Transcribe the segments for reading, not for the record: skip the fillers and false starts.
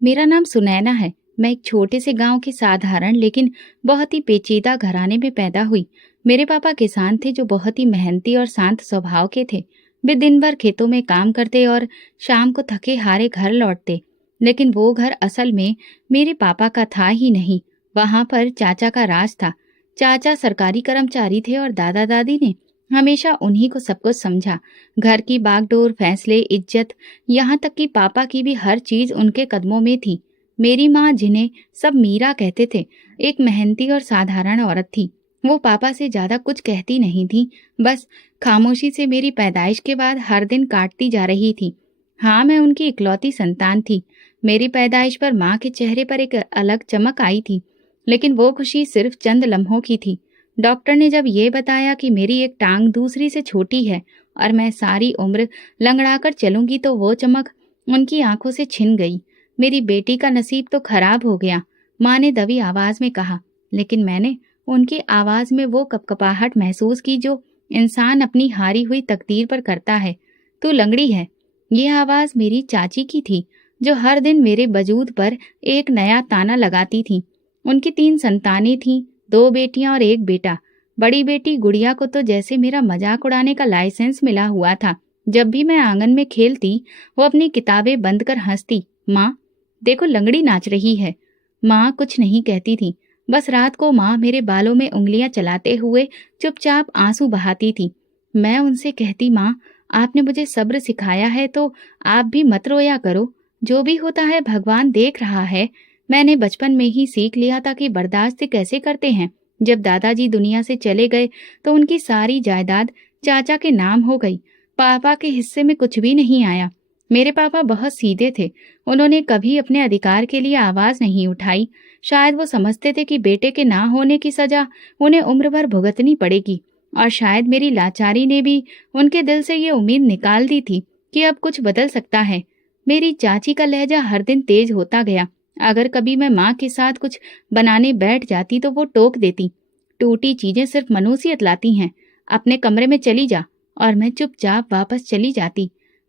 मेरा नाम सुनैना है। मैं एक छोटे से गांव के साधारण लेकिन बहुत ही पेचीदा घराने में पैदा हुई। मेरे पापा किसान थे जो बहुत ही मेहनती और शांत स्वभाव के थे। वे दिन भर खेतों में काम करते और शाम को थके हारे घर लौटते। लेकिन वो घर असल में मेरे पापा का था ही नहीं। वहां पर चाचा का राज था। चाचा सरकारी कर्मचारी थे और दादा दादी ने हमेशा उन्हीं को सब कुछ समझा। घर की बागडोर, फैसले, इज्जत, यहाँ तक कि पापा की भी हर चीज उनके कदमों में थी। मेरी माँ, जिन्हें सब मीरा कहते थे, एक मेहनती और साधारण औरत थी। वो पापा से ज्यादा कुछ कहती नहीं थी, बस खामोशी से मेरी पैदाइश के बाद हर दिन काटती जा रही थी। हाँ, मैं उनकी इकलौती संतान थी। मेरी पैदाइश पर माँ के चेहरे पर एक अलग चमक आई थी, लेकिन वो खुशी सिर्फ चंद लम्हों की थी। डॉक्टर ने जब ये बताया कि मेरी एक टांग दूसरी से छोटी है और मैं सारी उम्र लंगड़ाकर चलूंगी, तो वो चमक उनकी आंखों से छिन गई। मेरी बेटी का नसीब तो खराब हो गया, माँ ने दबी आवाज में कहा। लेकिन मैंने उनकी आवाज में वो कपकपाहट महसूस की जो इंसान अपनी हारी हुई तकदीर पर करता है। तू लंगड़ी है। ये आवाज मेरी चाची की थी, जो हर दिन मेरे वजूद पर एक नया ताना लगाती थी। उनकी 3 संतानें थीं, 2 बेटियां और 1 बेटा। बड़ी बेटी गुड़िया को तो जैसे मेरा मजाक उड़ाने का लाइसेंस मिला हुआ था। जब भी मैं आंगन में खेलती, वो अपनी किताबें बंद कर हंसती। माँ, देखो लंगड़ी नाच रही है। माँ कुछ नहीं कहती थी, बस रात को माँ मेरे बालों में उंगलियां चलाते हुए चुपचाप आंसू बहाती थी। मैं उनसे कहती, माँ, आपने मुझे सब्र सिखाया है तो आप भी मत रोया करो। जो भी होता है भगवान देख रहा है। मैंने बचपन में ही सीख लिया था कि बर्दाश्त कैसे करते हैं। जब दादाजी दुनिया से चले गए तो उनकी सारी जायदाद चाचा के नाम हो गई। पापा के हिस्से में कुछ भी नहीं आया। मेरे पापा बहुत सीधे थे। उन्होंने कभी अपने अधिकार के लिए आवाज नहीं उठाई। शायद वो समझते थे कि बेटे के ना होने की सजा उन्हें उम्र भर भुगतनी पड़ेगी। और शायद मेरी लाचारी ने भी उनके दिल से ये उम्मीद निकाल दी थी कि अब कुछ बदल सकता है। मेरी चाची का लहजा हर दिन तेज होता गया। अगर कभी मैं माँ के साथ कुछ बनाने बैठ जाती तो वो टोक देती, टूटी चीजें सिर्फ मनुष्यत लाती हैं, अपने कमरे में चली जा। और मैं चुपचाप वापस चली जाती।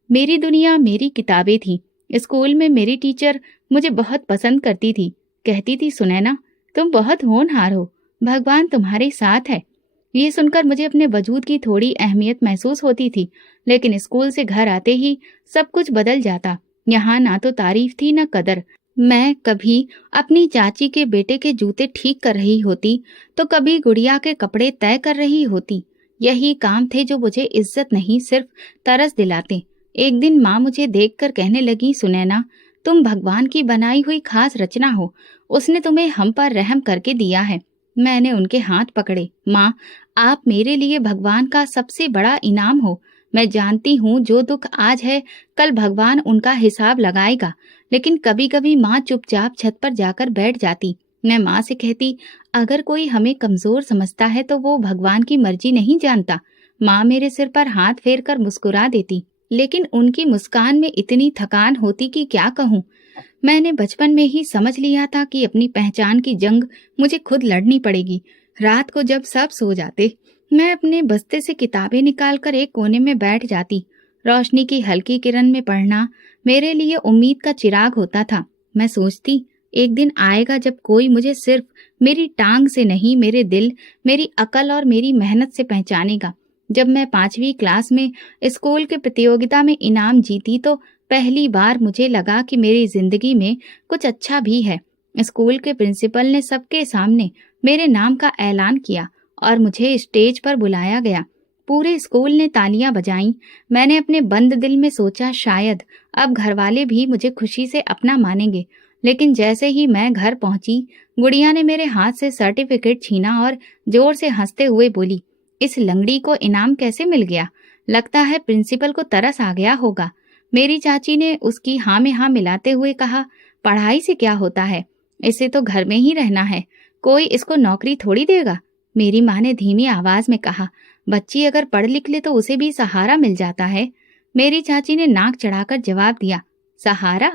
मेरी दुनिया मेरी किताबें थी। स्कूल में मेरी टीचर मुझे बहुत पसंद करती थी। कहती थी, सुनैना, तुम बहुत होनहार हो, भगवान तुम्हारे साथ है। ये सुनकर मुझे अपने वजूद की थोड़ी अहमियत महसूस होती थी। लेकिन स्कूल से घर आते ही सब कुछ बदल जाता। यहाँ ना तो तारीफ थी ना कदर। मैं कभी अपनी चाची के बेटे के जूते ठीक कर रही होती तो कभी गुड़िया के कपड़े तय कर रही होती। यही काम थे जो मुझे इज्जत नहीं सिर्फ तरस दिलाते। एक दिन माँ मुझे देखकर कहने लगी, सुनैना, तुम भगवान की बनाई हुई खास रचना हो। उसने तुम्हें हम पर रहम करके दिया है। मैंने उनके हाथ पकड़े। माँ, आप मेरे लिए भगवान का सबसे बड़ा इनाम हो। मैं जानती हूँ जो दुख आज है कल भगवान उनका हिसाब लगाएगा। लेकिन कभी कभी माँ चुपचाप छत पर जाकर बैठ जाती। मैं माँ से कहती, अगर कोई हमें कमजोर समझता है तो वो भगवान की मर्जी नहीं जानता। माँ मेरे सिर पर हाथ फेर कर मुस्कुरा देती, लेकिन उनकी मुस्कान में इतनी थकान होती कि क्या कहूँ। मैंने बचपन में ही समझ लिया था कि अपनी पहचान की जंग मुझे खुद लड़नी पड़ेगी। रात को जब सब सो जाते, मैं अपने बस्ते से किताबें निकालकर एक कोने में बैठ जाती। रोशनी की हल्की किरण में पढ़ना मेरे लिए उम्मीद का चिराग होता था। मैं सोचती, एक दिन आएगा जब कोई मुझे सिर्फ मेरी टांग से नहीं, मेरे दिल, मेरी अकल और मेरी मेहनत से पहचानेगा। जब मैं 5वीं क्लास में स्कूल के प्रतियोगिता में इनाम जीती तो पहली बार मुझे लगा कि मेरी जिंदगी में कुछ अच्छा भी है। स्कूल के प्रिंसिपल ने सबके सामने मेरे नाम का ऐलान किया और मुझे स्टेज पर बुलाया गया। पूरे स्कूल ने तालियां बजाईं। मैंने अपने बंद दिल में सोचा, शायद अब घरवाले भी मुझे खुशी से अपना मानेंगे। लेकिन जैसे ही मैं घर पहुंची, गुड़िया ने मेरे हाथ से सर्टिफिकेट छीना और जोर से हंसते हुए बोली, इस लंगड़ी को इनाम कैसे मिल गया? लगता है प्रिंसिपल को तरस आ गया होगा। मेरी चाची ने उसकी हाँ में हाँ मिलाते हुए कहा, पढ़ाई से क्या होता है, इसे तो घर में ही रहना है, कोई इसको नौकरी थोड़ी देगा। मेरी माँ ने धीमी आवाज में कहा, बच्ची अगर पढ़ लिख ले तो उसे भी सहारा मिल जाता है। मेरी चाची ने नाक चढ़ाकर जवाब दिया, सहारा?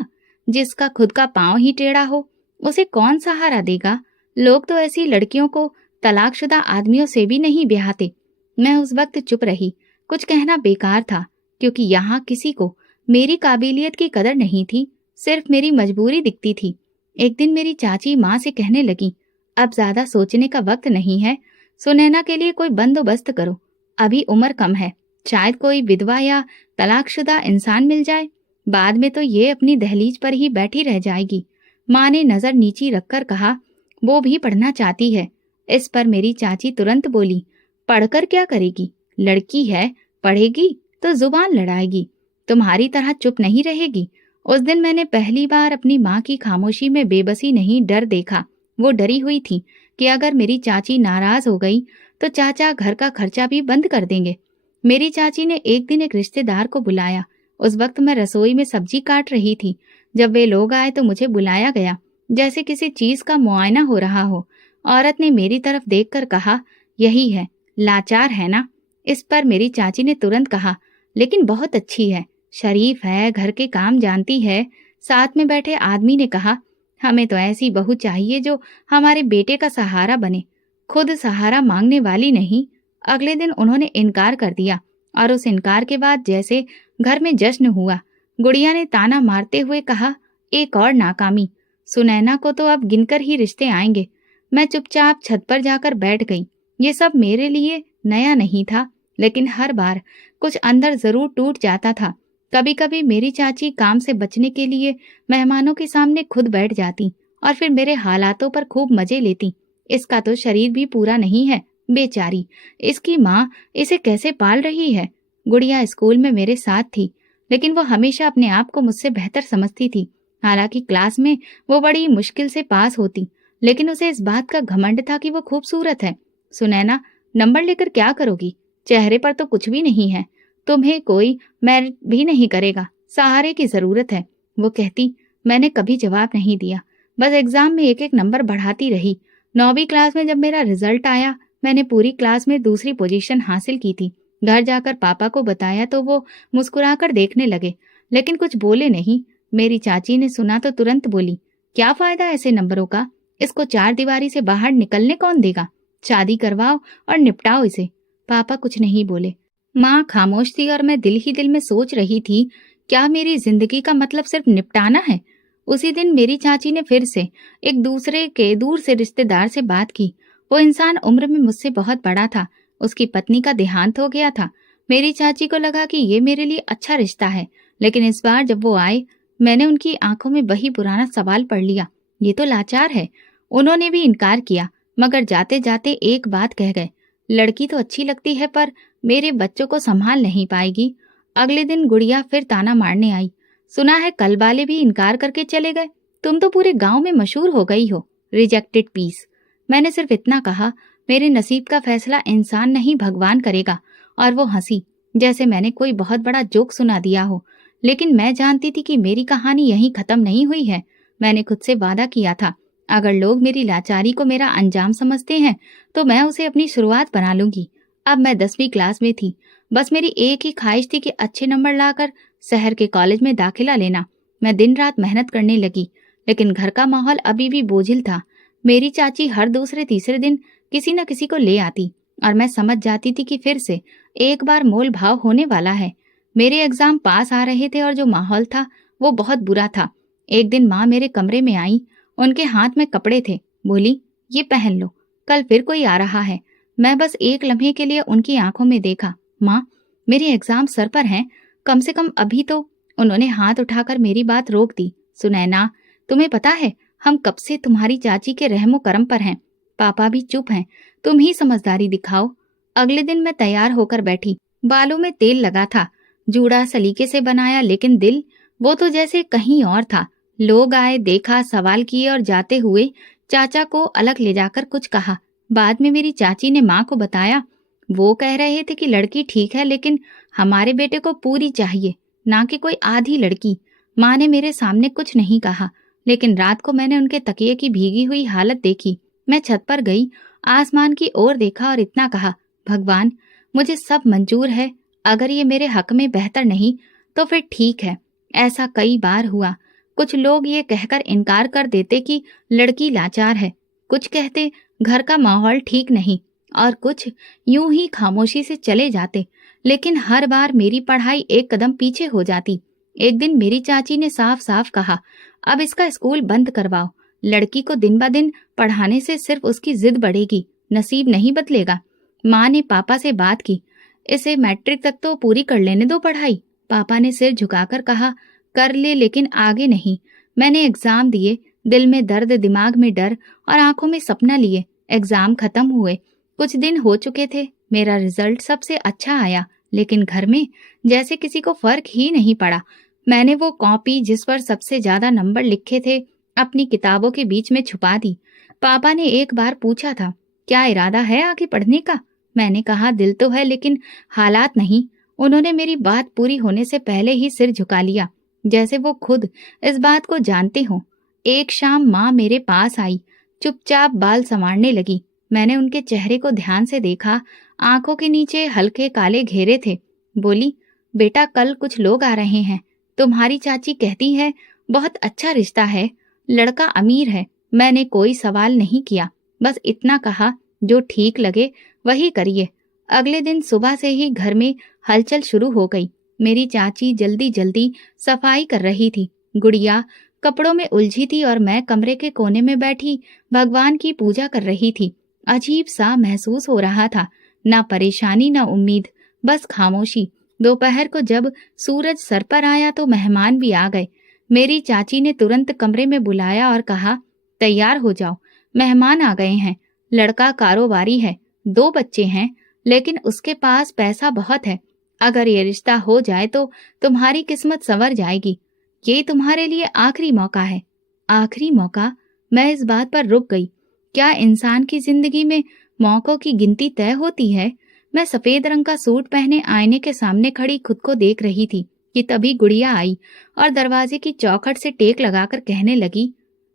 जिसका खुद का पांव ही टेढ़ा हो उसे कौन सहारा देगा? लोग तो ऐसी लड़कियों को तलाकशुदा आदमियों से भी नहीं ब्याहते। मैं उस वक्त चुप रही। कुछ कहना बेकार था, क्योंकि यहाँ किसी को मेरी काबिलियत की कदर नहीं थी। सिर्फ मेरी मजबूरी दिखती थी। एक दिन मेरी चाची माँ से कहने लगी, अब ज्यादा सोचने का वक्त नहीं है, सुनैना के लिए कोई बंदोबस्त करो। अभी उम्र कम है, शायद कोई विधवा या तलाकशुदा इंसान मिल जाए, बाद में तो ये अपनी दहलीज पर ही बैठी रह जाएगी। माँ ने नजर नीची रखकर कहा, वो भी पढ़ना चाहती है। इस पर मेरी चाची तुरंत बोली, पढ़कर क्या करेगी, लड़की है, पढ़ेगी तो जुबान लड़ाएगी, तुम्हारी तरह चुप नहीं रहेगी। उस दिन मैंने पहली बार अपनी माँ की खामोशी में बेबसी नहीं डर देखा। वो डरी हुई थी कि अगर मेरी चाची नाराज हो गई तो चाचा घर का खर्चा भी बंद कर देंगे। मेरी चाची ने एक दिन एक रिश्तेदार को बुलाया। उस वक्त मैं रसोई में सब्जी काट रही थी। जब वे लोग आए तो मुझे बुलाया गया, जैसे किसी चीज का मुआयना हो रहा हो। औरत ने मेरी तरफ देखकर कहा, यही है, लाचार है ना। इस पर मेरी चाची ने तुरंत कहा, लेकिन बहुत अच्छी है, शरीफ है, घर के काम जानती है। साथ में बैठे आदमी ने कहा, हमें तो ऐसी बहू चाहिए जो हमारे बेटे का सहारा बने, खुद सहारा मांगने वाली नहीं। अगले दिन उन्होंने इनकार कर दिया और उस इनकार के बाद जैसे घर में जश्न हुआ। गुड़िया ने ताना मारते हुए कहा, एक और नाकामी, सुनैना को तो अब गिनकर ही रिश्ते आएंगे। मैं चुपचाप छत पर जाकर बैठ गई। ये सब मेरे लिए नया नहीं था, लेकिन हर बार कुछ अंदर जरूर टूट जाता था। कभी कभी मेरी चाची काम से बचने के लिए मेहमानों के सामने खुद बैठ जाती और फिर मेरे हालातों पर खूब मजे लेती। इसका तो शरीर भी पूरा नहीं है, बेचारी, इसकी माँ इसे कैसे पाल रही है। गुड़िया स्कूल में मेरे साथ थी, लेकिन वो हमेशा अपने आप को मुझसे बेहतर समझती थी। हालांकि क्लास में वो बड़ी मुश्किल से पास होती, लेकिन उसे इस बात का घमंड था कि वो खूबसूरत है। सुनैना, नंबर लेकर क्या करोगी, चेहरे पर तो कुछ भी नहीं है, तुम्हें कोई मेरिट भी नहीं करेगा, सहारे की जरूरत है, वो कहती। मैंने कभी जवाब नहीं दिया, बस एग्जाम में एक एक नंबर बढ़ाती रही। 9वीं क्लास में जब मेरा रिजल्ट आया, मैंने पूरी क्लास में दूसरी पोजीशन हासिल की थी। घर जाकर पापा को बताया तो वो मुस्कुराकर देखने लगे, लेकिन कुछ बोले नहीं। मेरी चाची ने सुना तो तुरंत बोली, क्या फायदा ऐसे नंबरों का, इसको चार दीवारी से बाहर निकलने कौन देगा, शादी करवाओ और निपटाओ इसे। पापा कुछ नहीं बोले। माँ खामोश थी और मैं दिल ही दिल में सोच रही थी, क्या मेरी जिंदगी का मतलब सिर्फ निपटाना है। उसी दिन मेरी चाची ने फिर से एक दूसरे के दूर से रिश्तेदार से बात की। वो इंसान उम्र में मुझसे बहुत बड़ा था, उसकी पत्नी का देहांत हो गया था। मेरी चाची को लगा कि ये मेरे लिए अच्छा रिश्ता है, लेकिन इस बार जब वो आए, मैंने उनकी आंखों में वही पुराना सवाल पढ़ लिया, ये तो लाचार है। उन्होंने भी इनकार किया, मगर जाते जाते एक बात कह गए, लड़की तो अच्छी लगती है पर मेरे बच्चों को संभाल नहीं पाएगी। अगले दिन गुड़िया फिर ताना मारने आई, सुना है कल वाले भी इनकार करके चले गए, तुम तो पूरे गांव में मशहूर हो गई हो, रिजेक्टेड पीस। मैंने सिर्फ इतना कहा, मेरे नसीब का फैसला इंसान नहीं भगवान करेगा। और वो हंसी, जैसे मैंने कोई बहुत बड़ा जोक सुना दिया हो। लेकिन मैं जानती थी कि मेरी कहानी यहीं खत्म नहीं हुई है। मैंने खुद से वादा किया था, अगर लोग मेरी लाचारी को मेरा अंजाम समझते हैं तो मैं उसे अपनी शुरुआत बना लूंगी। अब मैं 10वीं क्लास में थी, बस मेरी एक ही ख्वाहिश थी कि अच्छे नंबर लाकर शहर के कॉलेज में दाखिला लेना। मैं दिन रात मेहनत करने लगी, लेकिन घर का माहौल अभी भी बोझिल था। मेरी चाची हर दूसरे तीसरे दिन किसी न किसी को ले आती और मैं समझ जाती थी कि फिर से एक बार मोल भाव होने वाला है। मेरे एग्जाम पास आ रहे थे और जो माहौल था वो बहुत बुरा था। एक दिन माँ मेरे कमरे में आई, उनके हाथ में कपड़े थे, बोली, ये पहन लो, कल फिर कोई आ रहा है। मैं बस एक लम्हे के लिए उनकी आंखों में देखा, माँ मेरे एग्जाम सर पर हैं, कम से कम अभी तो। उन्होंने हाथ उठाकर मेरी बात रोक दी, सुनैना तुम्हें पता है हम कब से तुम्हारी चाची के रहमो करम पर हैं। पापा भी चुप हैं, तुम ही समझदारी दिखाओ। अगले दिन मैं तैयार होकर बैठी, बालों में तेल लगा था, जूड़ा सलीके से बनाया, लेकिन दिल वो तो जैसे कहीं और था। लोग आए, देखा, सवाल किए और जाते हुए चाचा को अलग ले जाकर कुछ कहा। बाद में मेरी चाची ने माँ को बताया, वो कह रहे थे कि लड़की ठीक है, लेकिन हमारे बेटे को पूरी चाहिए, ना कि कोई आधी लड़की। माँ ने मेरे सामने कुछ नहीं कहा, लेकिन रात को मैंने उनके तकिए की भीगी हुई हालत देखी। मैं छत पर गई, आसमान की ओर देखा और इतना कहा, भगवान मुझे सब मंजूर है, अगर ये मेरे हक में बेहतर नहीं तो फिर ठीक है। ऐसा कई बार हुआ। कुछ लोग ये कहकर इनकार कर देते कि लड़की लाचार है, कुछ कहते घर का माहौल ठीक नहीं, और कुछ यूं ही खामोशी से चले जाते। लेकिन हर बार मेरी पढ़ाई एक कदम पीछे हो जाती। एक दिन मेरी चाची ने साफ साफ कहा, अब इसका स्कूल बंद करवाओ। लड़की को दिन ब दिन पढ़ाने से सिर्फ उसकी जिद बढ़ेगी, नसीब नहीं बदलेगा। माँ ने पापा से बात की, इसे मैट्रिक तक तो पूरी कर लेने दो पढ़ाई। पापा ने सिर झुकाकर कहा, कर ले लेकिन आगे नहीं। मैंने एग्जाम दिए, दिल में दर्द, दिमाग में डर और आंखों में सपना लिए। एग्जाम खत्म हुए, कुछ दिन हो चुके थे। मेरा रिजल्ट सबसे अच्छा आया, लेकिन घर में जैसे किसी को फर्क ही नहीं पड़ा। मैंने वो कॉपी जिस पर सबसे ज्यादा नंबर लिखे थे अपनी किताबों के बीच में छुपा दी। पापा ने एक बार पूछा था, क्या इरादा है आगे पढ़ने का? मैंने कहा, दिल तो है लेकिन हालात नहीं। उन्होंने मेरी बात पूरी होने से पहले ही सिर झुका लिया, जैसे वो खुद इस बात को जानते हो। एक शाम माँ मेरे पास आई, चुपचाप बाल संवारने लगी। मैंने उनके चेहरे को ध्यान से देखा, आंखों के नीचे हल्के काले घेरे थे। बोली, बेटा कल कुछ लोग आ रहे हैं। तुम्हारी चाची कहती है बहुत अच्छा रिश्ता है, लड़का अमीर है। मैंने कोई सवाल नहीं किया, बस इतना कहा, जो ठीक लगे वही करिए। अगले दिन सुबह से ही घर में हलचल शुरू हो गई। मेरी चाची जल्दी जल्दी सफाई कर रही थी। गुड़िया कपड़ों में उलझी थी और मैं कमरे के कोने में बैठी भगवान की पूजा कर रही थी। अजीब सा महसूस हो रहा था, ना परेशानी ना उम्मीद, बस खामोशी। दोपहर को जब सूरज सर पर आया तो मेहमान भी आ गए। मेरी चाची ने तुरंत कमरे में बुलाया और कहा, तैयार हो जाओ, मेहमान आ गए हैं। लड़का कारोबारी है, 2 बच्चे हैं, लेकिन उसके पास पैसा बहुत है। अगर ये रिश्ता हो जाए तो तुम्हारी किस्मत संवर जाएगी। ये तुम्हारे लिए आखिरी मौका है। आखिरी मौका? मैं इस बात पर रुक गई। क्या इंसान की जिंदगी में मौकों की गिनती तय होती है? मैं सफेद रंग का सूट पहने आईने के सामने खड़ी खुद को देख रही थी कि तभी गुड़िया आई और दरवाजे की चौखट से टेक लगाकर कहने लगी,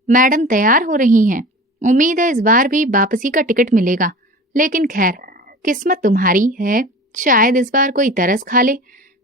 मैडम तैयार हो रही हैं। उम्मीद है इस बार भी वापसी का टिकट मिलेगा, लेकिन खैर, किस्मत तुम्हारी है, शायद इस बार कोई तरस खा ले।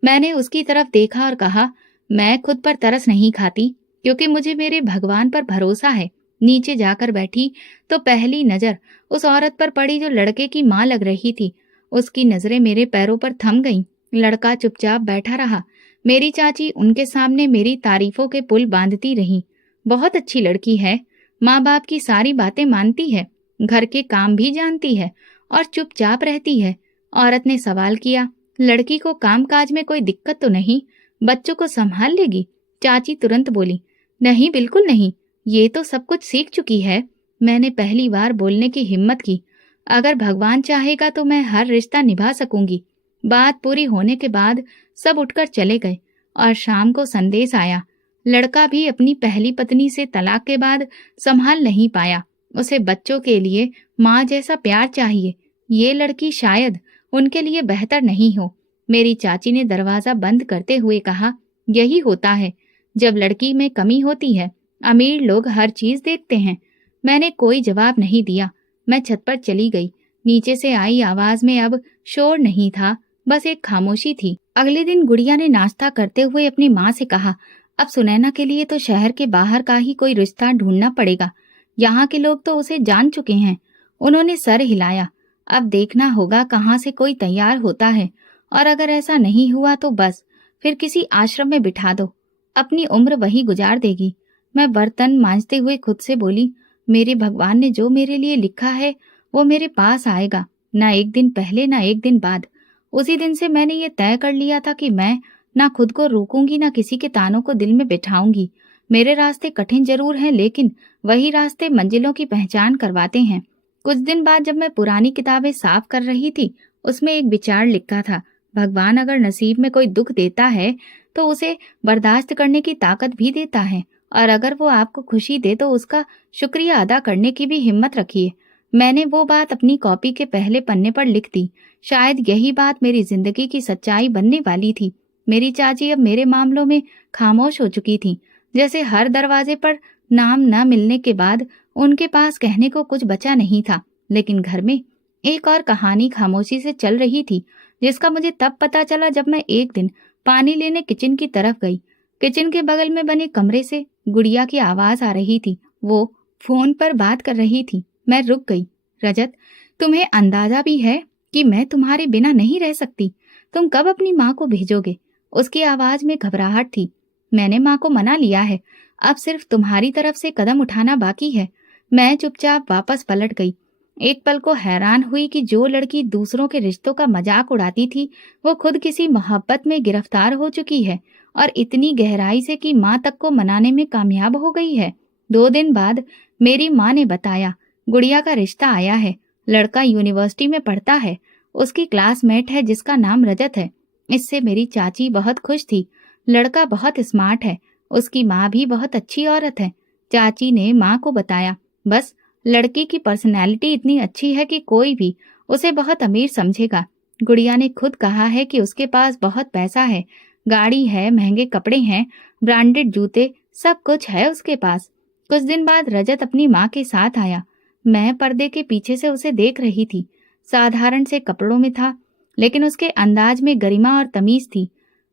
मैंने उसकी तरफ देखा और कहा, मैं खुद पर तरस नहीं खाती, क्योंकि मुझे मेरे भगवान पर भरोसा है। नीचे जाकर बैठी तो पहली नजर उस औरत पर पड़ी जो लड़के की माँ लग रही थी। उसकी नजरें मेरे पैरों पर थम गईं। लड़का चुपचाप बैठा रहा। मेरी चाची उनके सामने मेरी तारीफों के पुल बांधती रही। बहुत अच्छी लड़की है, माँ बाप की सारी बातें मानती है, घर के काम भी जानती है और चुपचाप रहती है। औरत ने सवाल किया, लड़की को कामकाज में कोई दिक्कत तो नहीं? बच्चों को संभाल लेगी? चाची तुरंत बोली, नहीं बिल्कुल नहीं, ये तो सब कुछ सीख चुकी है। मैंने पहली बार बोलने की हिम्मत की, अगर भगवान चाहेगा तो मैं हर रिश्ता निभा सकूंगी। बात पूरी होने के बाद सब उठकर चले गए और शाम को संदेश आया। लड़का भी अपनी पहली पत्नी से तलाक के बाद संभाल नहीं पाया। उसे बच्चों के लिए माँ जैसा प्यार चाहिए। ये लड़की शायद उनके लिए बेहतर नहीं हो। मेरी चाची ने दरवाजा बंद करते हुए कहा, यही होता है जब लड़की में कमी होती है। अमीर लोग हर चीज देखते हैं। मैंने कोई जवाब नहीं दिया। मैं छत पर चली गई। नीचे से आई आवाज में अब शोर नहीं था, बस एक खामोशी थी। अगले दिन गुड़िया ने नाश्ता करते हुए अपनी माँ से कहा, अब सुनैना के लिए तो शहर के बाहर का ही कोई रिश्ता ढूंढना पड़ेगा। यहाँ के लोग तो उसे जान चुके हैं। उन्होंने सर हिलाया। अब देखना होगा कहाँ से कोई तैयार होता है, और अगर ऐसा नहीं हुआ तो बस फिर किसी आश्रम में बिठा दो, अपनी उम्र वही गुजार देगी। मैं बर्तन मांजते हुए खुद से बोली, मेरे भगवान ने जो मेरे लिए लिखा है वो मेरे पास आएगा, ना एक दिन पहले ना एक दिन बाद। उसी दिन से मैंने ये तय कर लिया था कि मैं ना खुद को रोकूंगी ना किसी के तानों को दिल में बिठाऊंगी। मेरे रास्ते कठिन जरूर हैं, लेकिन वही रास्ते मंजिलों की पहचान करवाते हैं। कुछ दिन बाद जब मैं पुरानी किताबें साफ कर रही थी, उसमें एक विचार लिखा था, भगवान अगर नसीब में कोई दुख देता है तो उसे बर्दाश्त करने की ताकत भी देता है, और अगर वो आपको खुशी दे तो उसका शुक्रिया अदा करने की भी हिम्मत रखिए। मैंने वो बात अपनी कॉपी के पहले पन्ने पर लिख दी। शायद यही बात मेरी जिंदगी की सच्चाई बनने वाली थी। मेरी चाची अब मेरे मामलों में खामोश हो चुकी थी, जैसे हर दरवाजे पर नाम न मिलने के बाद उनके पास कहने को कुछ बचा नहीं था। लेकिन घर में एक और कहानी खामोशी से चल रही थी, जिसका मुझे तब पता चला जब मैं एक दिन पानी लेने किचन की तरफ गई। किचन के बगल में बने कमरे से गुड़िया की आवाज आ रही थी। वो फोन पर बात कर रही थी। मैं रुक गई। रजत, तुम्हें अंदाजा भी है कि मैं तुम्हारे बिना नहीं रह सकती। तुम कब अपनी माँ को भेजोगे? उसकी आवाज में घबराहट थी। मैंने माँ को मना लिया है, अब सिर्फ तुम्हारी तरफ से कदम उठाना बाकी है। मैं चुपचाप वापस पलट गई। एक पल को हैरान हुई कि जो लड़की दूसरों के रिश्तों का मजाक उड़ाती थी, वो खुद किसी मोहब्बत में गिरफ्तार हो चुकी है, और इतनी गहराई से कि माँ तक को मनाने में कामयाब हो गई है। 2 दिन बाद मेरी माँ ने बताया, गुड़िया का रिश्ता आया है। लड़का यूनिवर्सिटी में पढ़ता है, उसकी क्लासमेट है जिसका नाम रजत है। इससे मेरी चाची बहुत खुश थी। लड़का बहुत स्मार्ट है, उसकी माँ भी बहुत अच्छी औरत है। चाची ने माँ को बताया, बस लड़की की पर्सनैलिटी इतनी अच्छी है कि कोई भी उसे बहुत अमीर समझेगा। गुड़िया ने खुद कहा है कि उसके पास बहुत पैसा है, गाड़ी है, महंगे कपड़े हैं, ब्रांडेड जूते, सब कुछ है उसके पास। कुछ दिन बाद रजत अपनी माँ के साथ आया। मैं पर्दे के पीछे से उसे देख रही थी। साधारण से कपड़ों में था, लेकिन उसके अंदाज में गरिमा और तमीज थी।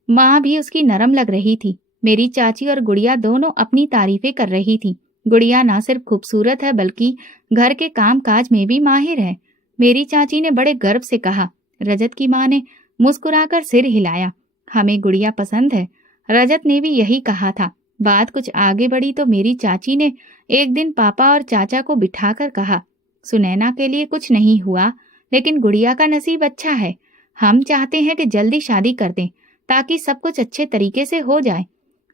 माँ भी उसकी नरम लग रही थी। मेरी चाची और गुड़िया दोनों अपनी तारीफें कर रही थी। गुड़िया ना सिर्फ खूबसूरत है बल्कि घर के काम काज में भी माहिर है। मेरी चाची ने बड़े गर्व से कहा। रजत की माँ ने मुस्कुराकर सिर हिलाया। हमें गुड़िया पसंद है। रजत ने भी यही कहा था। बात कुछ आगे बढ़ी तो मेरी चाची ने एक दिन पापा और चाचा को बिठाकर कहा, सुनैना के लिए कुछ नहीं हुआ, लेकिन गुड़िया का नसीब अच्छा है। हम चाहते हैं कि जल्दी शादी कर दें ताकि सब कुछ अच्छे तरीके से हो जाए।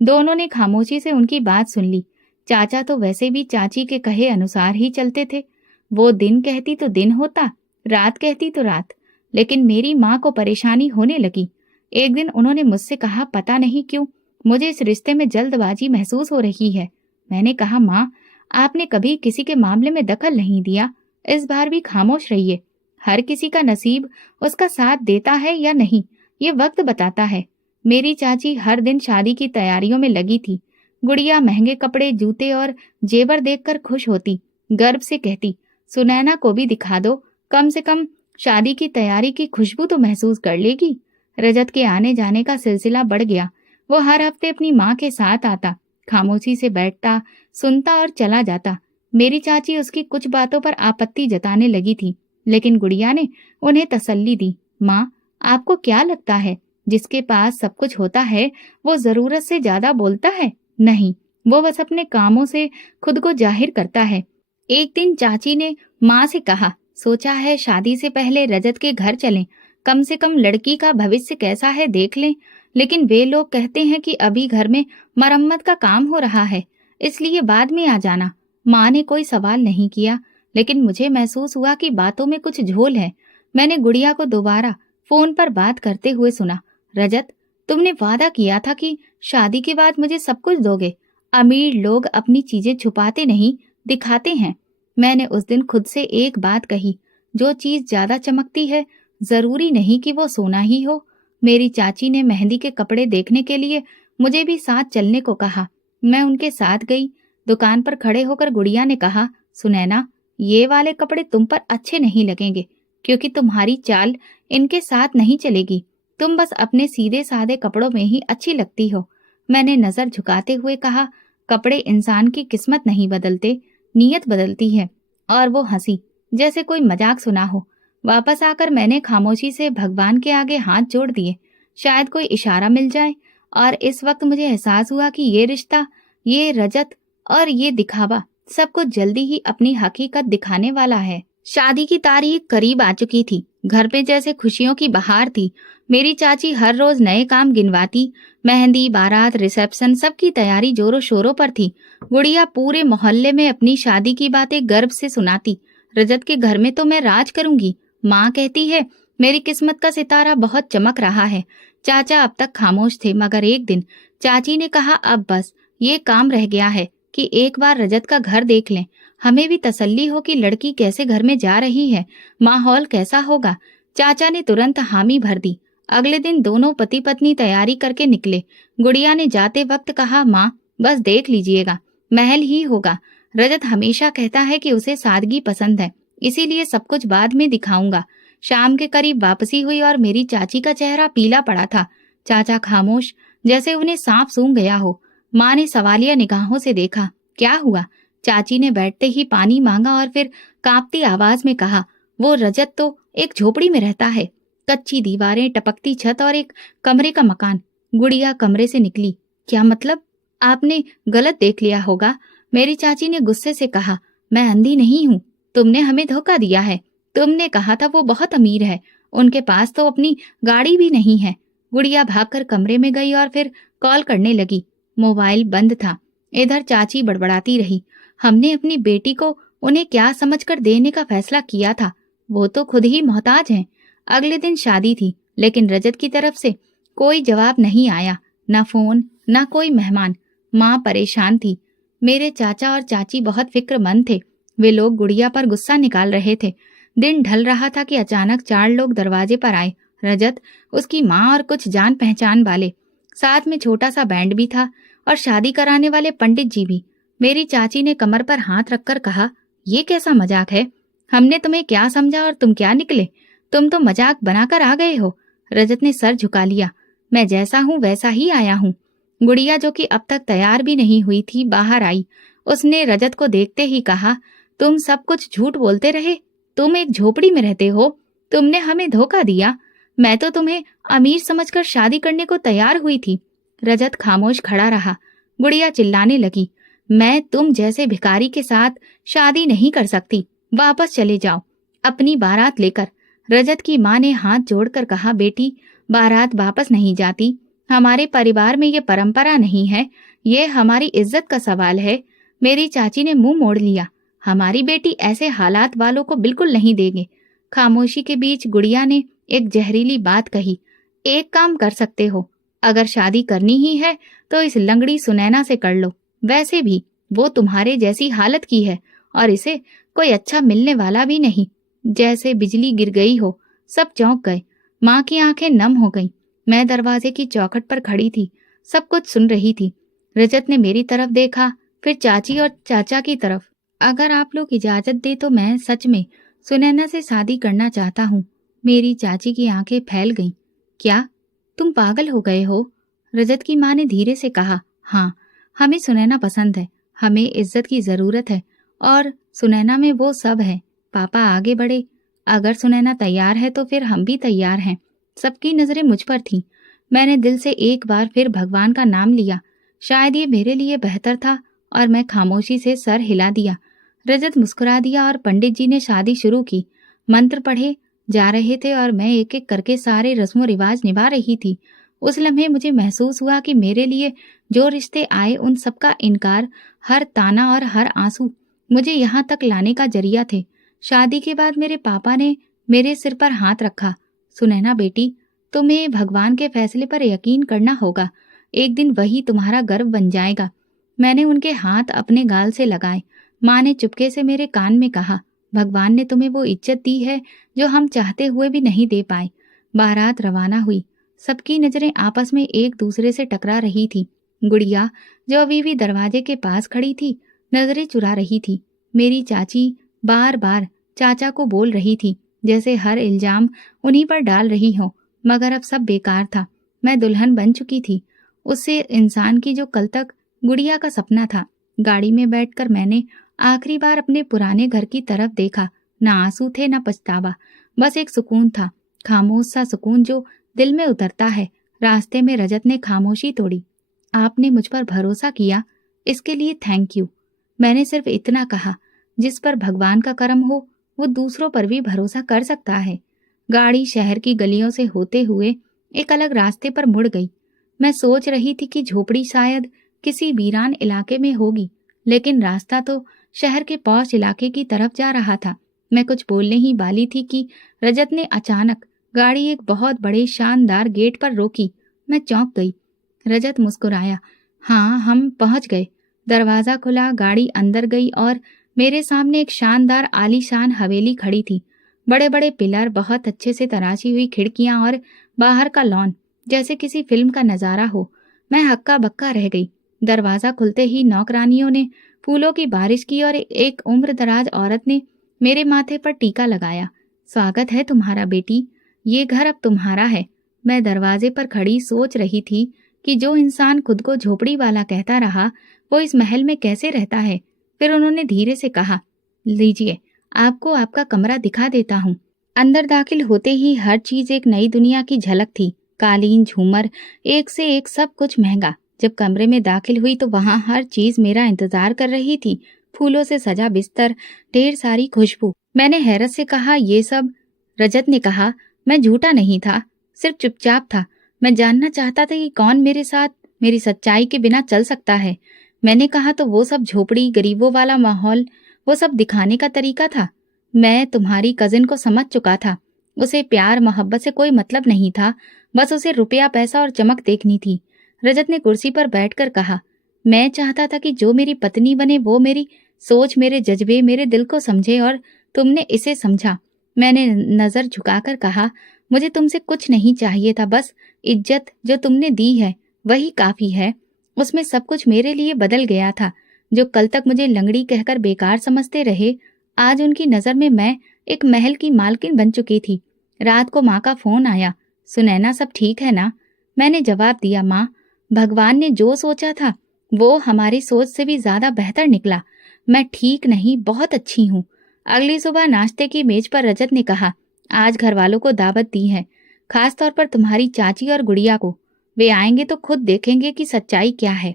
दोनों ने खामोशी से उनकी बात सुन ली। चाचा तो वैसे भी चाची के कहे अनुसार ही चलते थे। वो दिन कहती तो दिन होता, रात कहती तो रात। लेकिन मेरी माँ को परेशानी होने लगी। एक दिन उन्होंने मुझसे कहा, पता नहीं क्यों मुझे इस रिश्ते में जल्दबाजी महसूस हो रही है। मैंने कहा, माँ, आपने कभी किसी के मामले में दखल नहीं दिया, इस बार भी खामोश रहिए। हर किसी का नसीब उसका साथ देता है या नहीं, ये वक्त बताता है। मेरी चाची हर दिन शादी की तैयारियों में लगी थी। गुड़िया महंगे कपड़े, जूते और जेवर देखकर खुश होती, गर्व से कहती, सुनैना को भी दिखा दो, कम से कम शादी की तैयारी की खुशबू तो महसूस कर लेगी। रजत के आने जाने का सिलसिला बढ़ गया। वो हर हफ्ते अपनी माँ के साथ आता, खामोशी से बैठता, सुनता और चला जाता। मेरी चाची उसकी कुछ बातों पर आपत्ति जताने लगी थी, लेकिन गुड़िया ने उन्हें तसल्ली दी। माँ, आपको क्या लगता है जिसके पास सब कुछ होता है वो जरूरत से ज्यादा बोलता है? नहीं, वो बस अपने कामों से खुद को जाहिर करता है। एक दिन चाची ने माँ से कहा, सोचा है शादी से पहले रजत के घर चलें, कम से कम लड़की का भविष्य कैसा है देख लें। लेकिन वे लोग कहते हैं कि अभी घर में मरम्मत का काम हो रहा है, इसलिए बाद में आ जाना। माँ ने कोई सवाल नहीं किया, लेकिन मुझे महसूस हुआ कि बातों में कुछ झोल है। मैंने गुड़िया को दोबारा फोन पर बात करते हुए सुना, रजत, तुमने वादा किया था कि शादी के बाद मुझे सब कुछ दोगे। अमीर लोग अपनी चीजें छुपाते नहीं, दिखाते हैं। मैंने उस दिन खुद से एक बात कही, जो चीज ज्यादा चमकती है जरूरी नहीं कि वो सोना ही हो। मेरी चाची ने मेहंदी के कपड़े देखने के लिए मुझे भी साथ चलने को कहा। मैं उनके साथ गई। दुकान पर खड़े होकर गुड़िया ने कहा, सुनैना, ये वाले कपड़े तुम पर अच्छे नहीं लगेंगे क्योंकि तुम्हारी चाल इनके साथ नहीं चलेगी। तुम बस अपने सीधे साधे कपड़ों में ही अच्छी लगती हो। मैंने नजर झुकाते हुए कहा, कपड़े इंसान की किस्मत नहीं बदलते, नीयत बदलती है। और वो हंसी, जैसे कोई मजाक सुना हो। वापस आकर मैंने खामोशी से भगवान के आगे हाथ जोड़ दिए, शायद कोई इशारा मिल जाए। और इस वक्त मुझे एहसास हुआ कि ये रिश्ता, ये रजत और ये दिखावा सब कुछ जल्दी ही अपनी हकीकत दिखाने वाला है। शादी की तारीख करीब आ चुकी थी। घर पे जैसे खुशियों की बहार थी। मेरी चाची हर रोज नए काम गिनवाती। मेहंदी, बारात, रिसेप्शन, सबकी तैयारी जोरों शोरों पर थी। गुड़िया पूरे मोहल्ले में अपनी शादी की बातें गर्व से सुनाती। रजत के घर में तो मैं राज करूंगी। माँ कहती है मेरी किस्मत का सितारा बहुत चमक रहा है। चाचा अब तक खामोश थे, मगर एक दिन चाची ने कहा, अब बस ये काम रह गया है कि एक बार रजत का घर देख लें। हमें भी तसल्ली हो कि लड़की कैसे घर में जा रही है, माहौल कैसा होगा। चाचा ने तुरंत हामी भर दी। अगले दिन दोनों पति पत्नी तैयारी करके निकले। गुड़िया ने जाते वक्त कहा, माँ, बस देख लीजिएगा, महल ही होगा। रजत हमेशा कहता है कि उसे सादगी पसंद है, इसीलिए सब कुछ बाद में दिखाऊंगा। शाम के करीब वापसी हुई और मेरी चाची का चेहरा पीला पड़ा था। चाचा खामोश, जैसे उन्हें सांप सूंघ गया हो। माँ ने सवालिया निगाहों से देखा। क्या हुआ? चाची ने बैठते ही पानी मांगा और फिर कांपती आवाज में कहा, वो रजत तो एक झोपड़ी में रहता है, कच्ची दीवारें, टपकती छत और एक कमरे का मकान। गुड़िया कमरे से निकली। क्या मतलब? आपने गलत देख लिया होगा। मेरी चाची ने गुस्से से कहा, मैं अंधी नहीं हूँ, तुमने हमें धोखा दिया है। तुमने कहा था वो बहुत अमीर है, उनके पास तो अपनी गाड़ी भी नहीं है। गुड़िया भागकर कमरे में गई और फिर कॉल करने लगी। मोबाइल बंद था। इधर चाची बड़बड़ाती रही, हमने अपनी बेटी को उन्हें क्या समझकर देने का फैसला किया था, वो तो खुद ही मोहताज हैं। अगले दिन शादी थी, लेकिन रजत की तरफ से कोई जवाब नहीं आया, ना फोन ना कोई मेहमान। माँ परेशान थी। मेरे चाचा और चाची बहुत फिक्रमंद थे। वे लोग गुड़िया पर गुस्सा निकाल रहे थे। दिन ढल रहा था कि अचानक 4 लोग दरवाजे पर आए। रजत, उसकी माँ और कुछ जान पहचान वाले। साथ में छोटा सा बैंड भी था और शादी कराने वाले पंडित जी भी। मेरी चाची ने कमर पर हाथ रखकर कहा, ये कैसा मजाक है? हमने तुम्हें क्या समझा और तुम क्या निकले? तुम तो मजाक बनाकर आ गए हो। रजत ने सर झुका लिया। मैं जैसा हूँ वैसा ही आया हूँ। गुड़िया, जो कि अब तक तैयार भी नहीं हुई थी, बाहर आई। उसने रजत को देखते ही कहा, तुम सब कुछ झूठ बोलते रहे। तुम एक झोपड़ी में रहते हो। तुमने हमें धोखा दिया। मैं तो तुम्हें अमीर समझकर शादी करने को तैयार हुई थी। रजत खामोश खड़ा रहा। गुड़िया चिल्लाने लगी, मैं तुम जैसे भिखारी के साथ शादी नहीं कर सकती। वापस चले जाओ अपनी बारात लेकर। रजत की माँ ने हाथ जोड़कर कहा, बेटी, बारात वापस नहीं जाती। हमारे परिवार में ये परंपरा नहीं है। ये हमारी इज्जत का सवाल है। मेरी चाची ने मुंह मोड़ लिया। हमारी बेटी ऐसे हालात वालों को बिल्कुल नहीं देंगे। खामोशी के बीच गुड़िया ने एक जहरीली बात कही, एक काम कर सकते हो, अगर शादी करनी ही है तो इस लंगड़ी सुनैना से कर लो। वैसे भी वो तुम्हारे जैसी हालत की है और इसे कोई अच्छा मिलने वाला भी नहीं। जैसे बिजली गिर गई हो, सब चौंक गए। माँ की आंखें नम हो गईं। मैं दरवाजे की चौखट पर खड़ी थी, सब कुछ सुन रही थी। रजत ने मेरी तरफ देखा, फिर चाची और चाचा की तरफ। अगर आप लोग इजाजत दे तो मैं सच में सुनैना से शादी करना चाहता हूँ। मेरी चाची की आंखें फैल गईं। क्या तुम पागल हो गए हो? रजत की माँ ने धीरे से कहा, हाँ, हमें सुनैना पसंद है। हमें इज्जत की जरूरत है और सुनैना में वो सब है। पापा आगे बढ़े। अगर सुनैना तैयार है तो फिर हम भी तैयार हैं। सबकी नजरें मुझ पर थीं। मैंने दिल से एक बार फिर भगवान का नाम लिया। शायद ये मेरे लिए बेहतर था और मैं खामोशी से सर हिला दिया। रजत मुस्कुरा दिया और पंडित जी ने शादी शुरू की। मंत्र पढ़े जा रहे थे और मैं एक एक करके सारे रस्मों रिवाज निभा रही थी। उस लम्हे मुझे महसूस हुआ कि मेरे लिए जो रिश्ते आए उन सबका इनकार, हर ताना और हर आंसू मुझे यहाँ तक लाने का जरिया थे। शादी के बाद मेरे पापा ने मेरे सिर पर हाथ रखा। सुनैना बेटी, तुम्हें भगवान के फैसले पर यकीन करना होगा। एक दिन वही तुम्हारा गर्व बन जाएगा। मैंने उनके हाथ अपने गाल से लगाए। माँ ने चुपके से मेरे कान में कहा, भगवान ने तुम्हें वो इज्जत दी है जो हम चाहते हुए भी नहीं दे पाए। बारात रवाना हुई। सबकी नजरें आपस में एक दूसरे से टकरा रही थी। गुड़िया, जो अभी भी दरवाजे के पास खड़ी थी, नजरें चुरा रही थी। मेरी चाची बार बार चाचा को बोल रही थी, जैसे हर इल्जाम उन्हीं पर डाल रही हो। मगर अब सब बेकार था। मैं दुल्हन बन चुकी थी, उससे इंसान की जो कल तक गुड़िया का सपना था। गाड़ी में बैठकर मैंने आखिरी बार अपने पुराने घर की तरफ देखा। ना आंसू थे ना पछतावा, बस एक सुकून था, खामोश सा सुकून जो दिल में उतरता है। रास्ते में रजत ने खामोशी तोड़ी। आपने मुझ पर भरोसा किया, इसके लिए थैंक यू। मैंने सिर्फ इतना कहा, जिस पर भगवान का करम हो वो दूसरों पर भी भरोसा कर सकता है। गाड़ी शहर की गलियों से होते हुए एक अलग रास्ते पर मुड़ गई। मैं सोच रही थी कि झोपड़ी शायद किसी वीरान इलाके में होगी, लेकिन रास्ता तो शहर के पॉश इलाके की तरफ जा रहा था। मैं कुछ बोलने ही वाली थी कि रजत ने अचानक गाड़ी एक बहुत बड़े शानदार गेट पर रोकी। मैं चौंक गई। रजत मुस्कुराया, हाँ, हम पहुंच गए। दरवाजा खुला, गाड़ी अंदर गई और मेरे सामने एक शानदार आलीशान हवेली खड़ी थी। बड़े बड़े पिलर, बहुत अच्छे से तराशी हुई खिड़कियां और बाहर का लॉन जैसे किसी फिल्म का नजारा हो। मैं हक्का बक्का रह गई। दरवाजा खुलते ही नौकरानियों ने फूलों की बारिश की और एक उम्रदराज औरत ने मेरे माथे पर टीका लगाया। स्वागत है तुम्हारा बेटी, ये घर अब तुम्हारा है। मैं दरवाजे पर खड़ी सोच रही थी कि जो इंसान खुद को झोपड़ी वाला कहता रहा, वो इस महल में कैसे रहता है। फिर उन्होंने धीरे से कहा, लीजिए, आपको आपका कमरा दिखा देता हूँ। अंदर दाखिल होते ही हर चीज एक नई दुनिया की झलक थी। कालीन, झूमर, एक से एक सब कुछ महंगा। जब कमरे में दाखिल हुई तो वहां हर चीज मेरा इंतजार कर रही थी। फूलों से सजा बिस्तर, ढेर सारी खुशबू। मैंने हैरत से कहा, ये सब? रजत ने कहा, मैं झूठा नहीं था, सिर्फ चुपचाप था। मैं जानना चाहता था कि कौन मेरे साथ मेरी सच्चाई के बिना चल सकता है। मैंने कहा, तो वो सब झोपड़ी, गरीबों वाला माहौल, वो सब दिखाने का तरीका था। मैं तुम्हारी कजिन को समझ चुका था। उसे प्यार मोहब्बत से कोई मतलब नहीं था, बस उसे रुपया, पैसा और चमक देखनी थी। रजत ने कुर्सी पर बैठकर कहा, मैं चाहता था कि जो मेरी पत्नी बने वो मेरी सोच, मेरे जज्बे, मेरे दिल को समझे, और तुमने इसे समझा। मैंने नजर झुकाकर कहा, मुझे तुमसे कुछ नहीं चाहिए था, बस इज्जत जो तुमने दी है वही काफी है। उसमें सब कुछ मेरे लिए बदल गया था। जो कल तक मुझे लंगड़ी कहकर बेकार समझते रहे, आज उनकी नजर में मैं एक महल की मालकिन बन चुकी थी। रात को माँ का फोन आया, सुनैना सब ठीक है ना? मैंने जवाब दिया, माँ, भगवान ने जो सोचा था वो हमारी सोच से भी ज्यादा बेहतर निकला। मैं ठीक नहीं, बहुत अच्छी हूँ। अगली सुबह नाश्ते की मेज पर रजत ने कहा, आज घर वालों को दावत दी है, खास तौर पर तुम्हारी चाची और गुड़िया को। वे आएंगे तो खुद देखेंगे कि सच्चाई क्या है।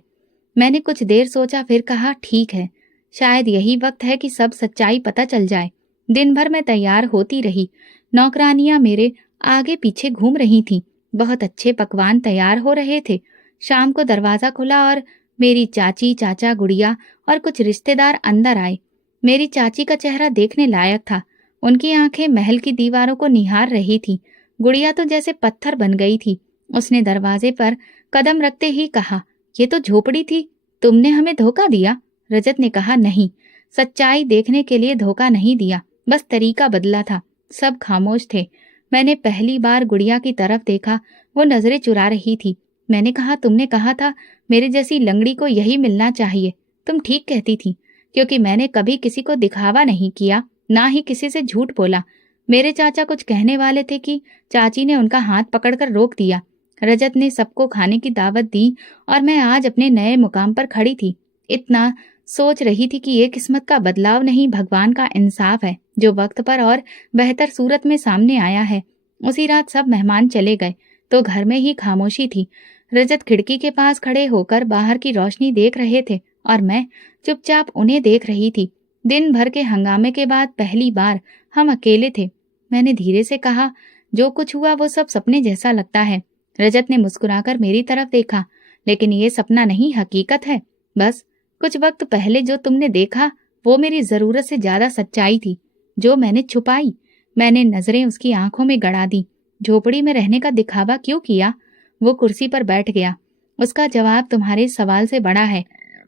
मैंने कुछ देर सोचा, फिर कहा, ठीक है, शायद यही वक्त है कि सब सच्चाई पता चल जाए। दिन भर मैं तैयार होती रही। नौकरानियां मेरे आगे पीछे घूम रही थीं। बहुत अच्छे पकवान तैयार हो रहे थे। शाम को दरवाजा खुला और मेरी चाची, चाचा, गुड़िया और कुछ रिश्तेदार अंदर आए। मेरी चाची का चेहरा देखने लायक था। उनकी आंखें महल की दीवारों को निहार रही थी। गुड़िया तो जैसे पत्थर बन गई थी। उसने दरवाजे पर कदम रखते ही कहा, ये तो झोपड़ी थी, तुमने हमें धोखा दिया। रजत ने कहा, नहीं, सच्चाई देखने के लिए धोखा नहीं दिया, बस तरीका बदला था। सब खामोश थे। मैंने पहली बार गुड़िया की तरफ देखा। वो नजरें चुरा रही थी। मैंने कहा, तुमने कहा था मेरे जैसी लंगड़ी को यही मिलना चाहिए। तुम ठीक कहती थी, क्योंकि मैंने कभी किसी को दिखावा नहीं किया, ना ही किसी से झूठ बोला। मेरे चाचा कुछ कहने वाले थे कि चाची ने उनका हाथ पकड़कर रोक दिया। रजत ने सबको खाने की दावत दी और मैं आज अपने नए मुकाम पर खड़ी थी। इतना सोच रही थी कि ये किस्मत का बदलाव नहीं, भगवान का इंसाफ है जो वक्त पर और बेहतर सूरत में सामने आया है। उसी रात सब मेहमान चले गए तो घर में ही खामोशी थी। रजत खिड़की के पास खड़े होकर बाहर की रोशनी देख रहे थे और मैं चुपचाप उन्हें देख रही थी। दिन भर के हंगामे के बाद पहली बार हम अकेले थे। मैंने धीरे से कहा, जो कुछ हुआ वो सब सपने जैसा लगता है। रजत ने मुस्कुराकर मेरी तरफ देखा, लेकिन ये सपना नहीं, हकीकत है। बस कुछ वक्त पहले जो तुमने देखा वो मेरी जरूरत से ज्यादा सच्चाई थी, जो मैंने छुपाई। मैंने नजरें उसकी आंखों में गड़ा दी। झोपड़ी में रहने का दिखावा क्यों किया? वो कुर्सी पर बैठ गया। उसका जवाब तुम्हारे सवाल से बड़ा है।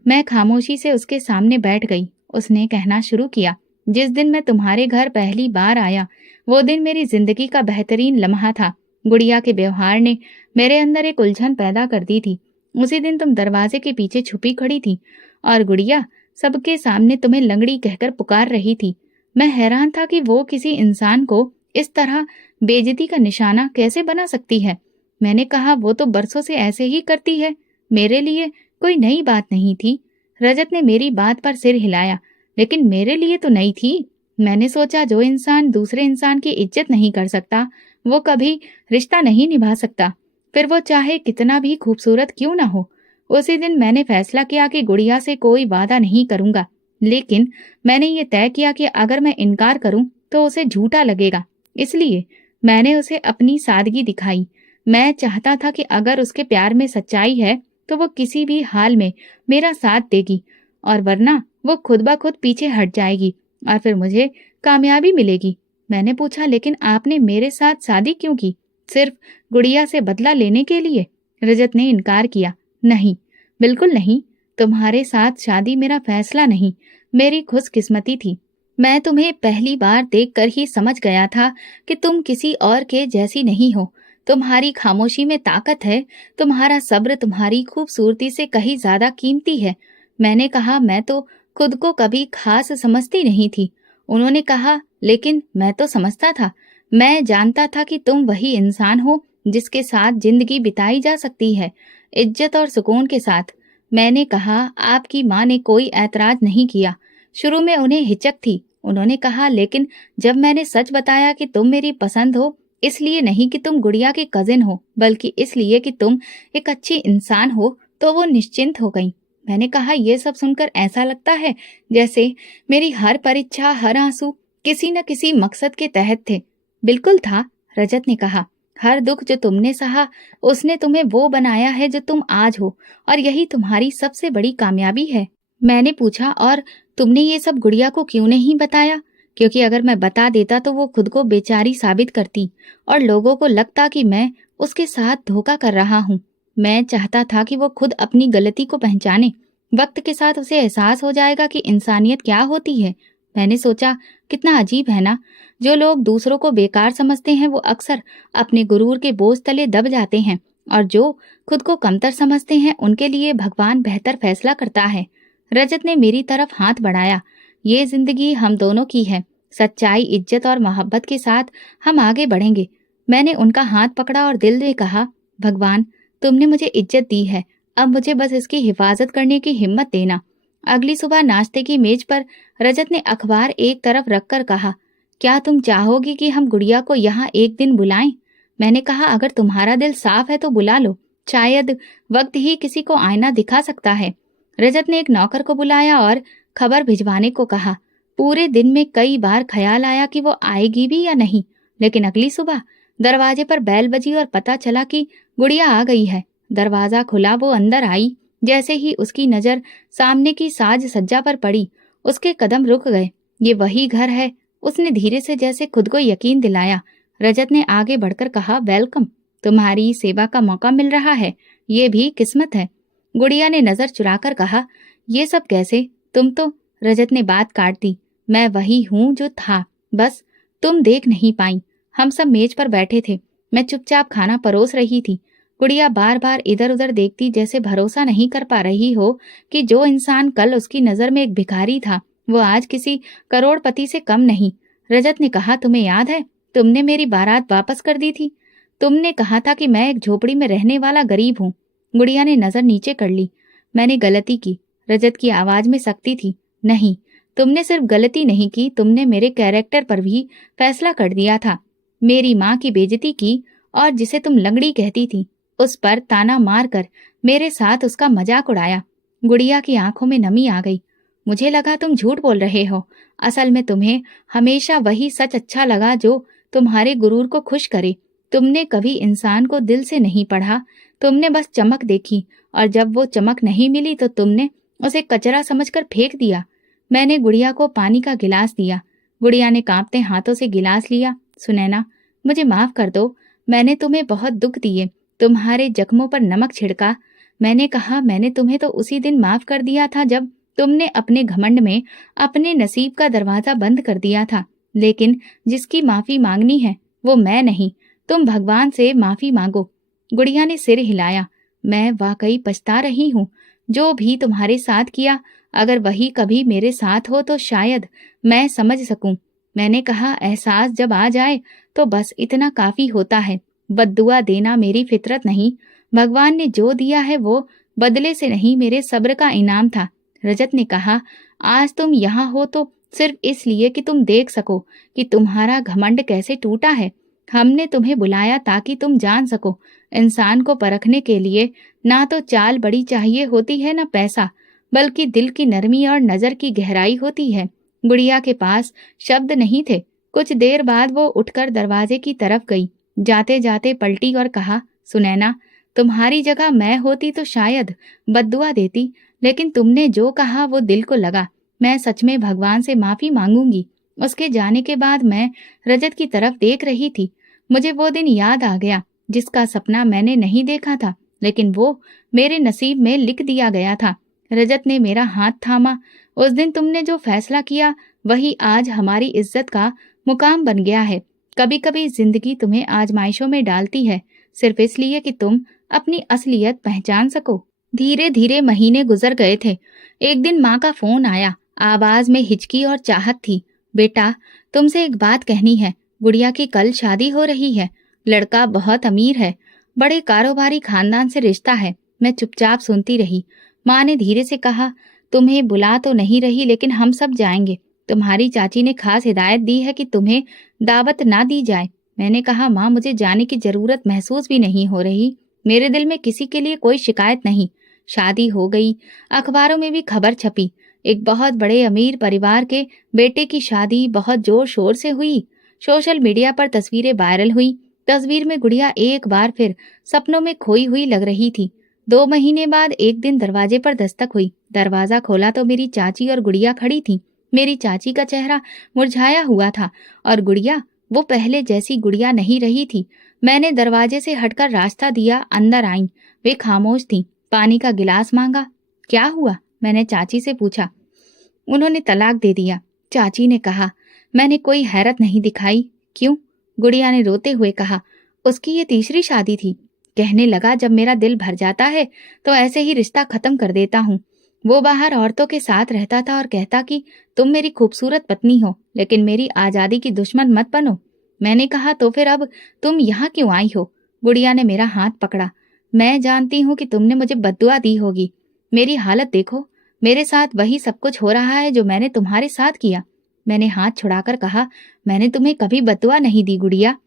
मैं खामोशी से उसके सामने बैठ गई। उसने कहना शुरू किया, जिस दिन मैं तुम्हारे घर पहली बार आया वो दिन मेरी जिंदगी का बेहतरीन लम्हा था। गुड़िया के व्यवहार ने मेरे अंदर एक उलझन पैदा कर दी थी। उसी दिन तुम दरवाजे के पीछे छुपी खड़ी थी और गुड़िया सबके सामने तुम्हें लंगड़ी कहकर पुकार रही थी। मैं हैरान था कि वो किसी इंसान को इस तरह बेइज्जती का निशाना कैसे बना सकती है। मैंने कहा, वो तो बरसों से ऐसे ही करती है, मेरे लिए कोई नई बात नहीं थी। रजत ने मेरी बात पर सिर हिलाया, लेकिन मेरे लिए तो नई थी। मैंने सोचा, जो इंसान दूसरे इंसान की इज्जत नहीं कर सकता वो कभी रिश्ता नहीं निभा सकता, फिर वो चाहे कितना भी खूबसूरत क्यों ना हो। उसी दिन मैंने फैसला किया कि गुड़िया से कोई वादा नहीं करूंगा, लेकिन मैंने ये तय किया कि अगर मैं इनकार करूं तो उसे झूठा लगेगा। इसलिए मैंने उसे अपनी सादगी दिखाई। मैं चाहता था कि अगर उसके प्यार में सच्चाई है तो वो किसी भी हाल में मेरा साथ देगी, और वरना वो खुद ब खुद पीछे हट जाएगी और फिर मुझे कामयाबी मिलेगी। मैंने पूछा, लेकिन आपने मेरे साथ शादी क्यों की? सिर्फ गुड़िया से बदला लेने के लिए? रजत ने इनकार किया, नहीं, बिल्कुल नहीं। तुम्हारे साथ शादी मेरा फैसला नहीं, मेरी खुशकिस्मती थी। मैं तुम्हें पहली बार देखकर ही समझ गया था कि तुम किसी और के जैसी नहीं हो। तुम्हारी खामोशी में ताकत है, तुम्हारा सब्र तुम्हारी खूबसूरती से कहीं ज्यादा कीमती है। मैंने कहा, मैं तो खुद को कभी खास समझती नहीं थी। उन्होंने कहा, लेकिन मैं तो समझता था। मैं जानता था कि तुम वही इंसान हो जिसके साथ जिंदगी बिताई जा सकती है, इज्जत और सुकून के साथ। मैंने कहा, आपकी माँ ने कोई ऐतराज नहीं किया। शुरू में उन्हें हिचक थी। उन्होंने कहा, लेकिन जब मैंने सच बताया कि तुम मेरी पसंद हो, इसलिए नहीं कि तुम गुड़िया की कजिन हो, बल्कि इसलिए कि तुम एक अच्छी इंसान हो, तो वो निश्चिंत हो गई। मैंने कहा, ये सब सुनकर ऐसा लगता है जैसे मेरी हर परीक्षा, हर आंसू किसी न किसी मकसद के तहत थे। बिल्कुल था, रजत ने कहा। हर दुख जो तुमने सहा, उसने तुम्हें वो बनाया है जो तुम आज हो, और यही तुम्हारी सबसे बड़ी कामयाबी है। मैंने पूछा, और तुमने ये सब गुड़िया को क्यों नहीं बताया? क्योंकि अगर मैं बता देता तो वो खुद को बेचारी साबित करती और लोगों को लगता कि मैं उसके साथ धोखा कर रहा हूँ। मैं चाहता था कि वो खुद अपनी गलती को पहचाने। वक्त के साथ उसे एहसास हो जाएगा कि इंसानियत क्या होती है। मैंने सोचा, कितना अजीब है ना, जो लोग दूसरों को बेकार समझते हैं वो अक्सर अपने गुरूर के बोझ तले दब जाते हैं, और जो खुद को कमतर समझते हैं उनके लिए भगवान बेहतर फैसला करता है। रजत ने मेरी तरफ हाथ बढ़ाया। ये जिंदगी हम दोनों की है। सच्चाई, इज्जत और मोहब्बत के साथ हम आगे बढ़ेंगे। मैंने उनका हाथ पकड़ा और दिल में कहा, भगवान, तुमने मुझे इज्जत दी है, अब मुझे बस इसकी हिफाजत करने की हिम्मत देना। अगली सुबह नाश्ते की मेज पर रजत ने अखबार एक तरफ रखकर कहा, क्या तुम चाहोगी कि हम गुड़िया को यहाँ एक दिन बुलाएं? मैंने कहा, अगर तुम्हारा दिल साफ है तो बुला लो। शायद वक्त ही किसी को आईना दिखा सकता है। रजत ने एक नौकर को बुलाया और खबर भिजवाने को कहा। पूरे दिन में कई बार ख्याल आया कि वो आएगी भी या नहीं, लेकिन अगली सुबह दरवाजे पर बैल बजी और पता चला कि गुड़िया आ गई है। दरवाजा खुला, वो अंदर आई। जैसे ही उसकी नजर सामने की साज सज्जा पर पड़ी, उसके कदम रुक गए। ये वही घर है, उसने धीरे से जैसे खुद को यकीन दिलाया। रजत ने आगे बढ़कर कहा, वेलकम, तुम्हारी सेवा का मौका मिल रहा है, ये भी किस्मत है। गुड़िया ने नजर चुराकर कहा, ये सब कैसे? तुम तो। रजत ने बात काट दी, मैं वही हूँ जो था, बस तुम देख नहीं पाई। हम सब मेज पर बैठे थे, मैं चुपचाप खाना परोस रही थी। गुड़िया बार बार इधर उधर देखती, जैसे भरोसा नहीं कर पा रही हो कि जो इंसान कल उसकी नजर में एक भिखारी था, वो आज किसी करोड़पति से कम नहीं। रजत ने कहा, तुम्हें याद है, तुमने मेरी बारात वापस कर दी थी। तुमने कहा था कि मैं एक झोपड़ी में रहने वाला गरीब हूँ। गुड़िया ने नजर नीचे कर ली। मैंने गलती की। रजत की आवाज में सख्ती थी। नहीं, तुमने सिर्फ गलती नहीं की, तुमने मेरे कैरेक्टर पर भी फैसला कर दिया था। मेरी माँ की बेइज्जती की, और जिसे तुम लंगड़ी कहती थी, उस पर ताना मार कर मेरे साथ उसका मजाक उड़ाया। गुड़िया की आंखों में नमी आ गई। मुझे लगा तुम झूठ बोल रहे हो। असल में तुम्हें हमेशा वही सच अच्छा लगा जो तुम्हारे गुरूर को खुश करे। तुमने कभी इंसान को दिल से नहीं पढ़ा, तुमने बस चमक देखी, और जब वो चमक नहीं मिली तो तुमने उसे कचरा समझकर फेंक दिया। मैंने गुड़िया को पानी का गिलास दिया। गुड़िया ने कांपते हाथों से गिलास लिया। सुनैना, मुझे माफ कर दो, मैंने तुम्हें बहुत दुख दिए, तुम्हारे जख्मों पर नमक छिड़का। मैंने कहा, मैंने तुम्हें तो उसी दिन माफ कर दिया था जब तुमने अपने घमंड में अपने नसीब का दरवाजा बंद कर दिया था। लेकिन जिसकी माफी मांगनी है वो मैं नहीं, तुम भगवान से माफी मांगो। गुड़िया ने सिर हिलाया। मैं वाकई पछता रही हूँ, जो भी तुम्हारे साथ किया, अगर वही कभी मेरे साथ हो तो शायद मैं समझ सकूं। मैंने कहा, एहसास जब आ जाए तो बस इतना काफी होता है। बद्दुआ देना मेरी फितरत नहीं, भगवान ने जो दिया है वो बदले से नहीं, मेरे सब्र का इनाम था। रजत ने कहा, आज तुम यहाँ हो तो सिर्फ इसलिए कि तुम देख सको कि तुम्हारा घमंड कैसे टूटा है। हमने तुम्हें बुलाया ताकि तुम जान सको, इंसान को परखने के लिए ना तो चाल बड़ी चाहिए होती है, ना पैसा, बल्कि दिल की नरमी और नजर की गहराई होती है। गुड़िया के पास शब्द नहीं थे। कुछ देर बाद वो उठकर दरवाजे की तरफ गई। जाते जाते पलटी और कहा, सुनैना, तुम्हारी जगह मैं होती तो शायद बद्दुआ देती, लेकिन तुमने जो कहा वो दिल को लगा। मैं सच में भगवान से माफी मांगूंगी। उसके जाने के बाद मैं रजत की तरफ देख रही थी। मुझे वो दिन याद आ गया जिसका सपना मैंने नहीं देखा था, लेकिन वो मेरे नसीब में लिख दिया गया था। रजत ने मेरा हाथ थामा। उस दिन तुमने जो फैसला किया वही आज हमारी इज्जत का मुकाम बन गया है। कभी कभी जिंदगी तुम्हें आजमाइशों में डालती है, सिर्फ इसलिए कि तुम अपनी असलियत पहचान सको। धीरे धीरे महीने गुजर गए थे। एक दिन माँ का फोन आया। आवाज में हिचकी और चाहत थी। बेटा, तुमसे एक बात कहनी है। गुड़िया की कल शादी हो रही है। लड़का बहुत अमीर है, बड़े कारोबारी खानदान से रिश्ता है। मैं चुपचाप सुनती रही। माँ ने धीरे से कहा, तुम्हें बुला तो नहीं रही, लेकिन हम सब जाएंगे। तुम्हारी चाची ने खास हिदायत दी है कि तुम्हें दावत ना दी जाए। मैंने कहा, माँ, मुझे जाने की जरूरत महसूस भी नहीं हो रही। मेरे दिल में किसी के लिए कोई शिकायत नहीं। शादी हो गई, अखबारों में भी खबर छपी। एक बहुत बड़े अमीर परिवार के बेटे की शादी बहुत जोर शोर से हुई। सोशल मीडिया पर तस्वीरें वायरल हुई। तस्वीर में गुड़िया एक बार फिर सपनों में खोई हुई लग रही थी। 2 महीने बाद एक दिन दरवाजे पर दस्तक हुई। दरवाजा खोला तो मेरी चाची और गुड़िया खड़ी थी। मेरी चाची का चेहरा मुरझाया हुआ था और गुड़िया, वो पहले जैसी गुड़िया नहीं रही थी। मैंने दरवाजे से हटकर रास्ता दिया, अंदर आईं। वे खामोश थीं। पानी का गिलास मांगा। क्या हुआ? मैंने चाची से पूछा। उन्होंने तलाक दे दिया, चाची ने कहा। मैंने कोई हैरत नहीं दिखाई। क्यों? गुड़िया ने रोते हुए कहा। उसकी ये तीसरी शादी थी। कहने लगा, जब मेरा दिल भर जाता है तो ऐसे ही रिश्ता खत्म कर देता हूँ। वो बाहर औरतों के साथ रहता था और कहता कि तुम मेरी खूबसूरत पत्नी हो, लेकिन मेरी आजादी की दुश्मन मत बनो। मैंने कहा, तो फिर अब तुम यहाँ क्यों आई हो? गुड़िया ने मेरा हाथ पकड़ा। मैं जानती हूँ कि तुमने मुझे बद्दुआ दी होगी। मेरी हालत देखो, मेरे साथ वही सब कुछ हो रहा है जो मैंने तुम्हारे साथ किया। मैंने हाथ छुड़ाकर कहा, मैंने तुम्हें कभी बद्दुआ नहीं दी गुड़िया।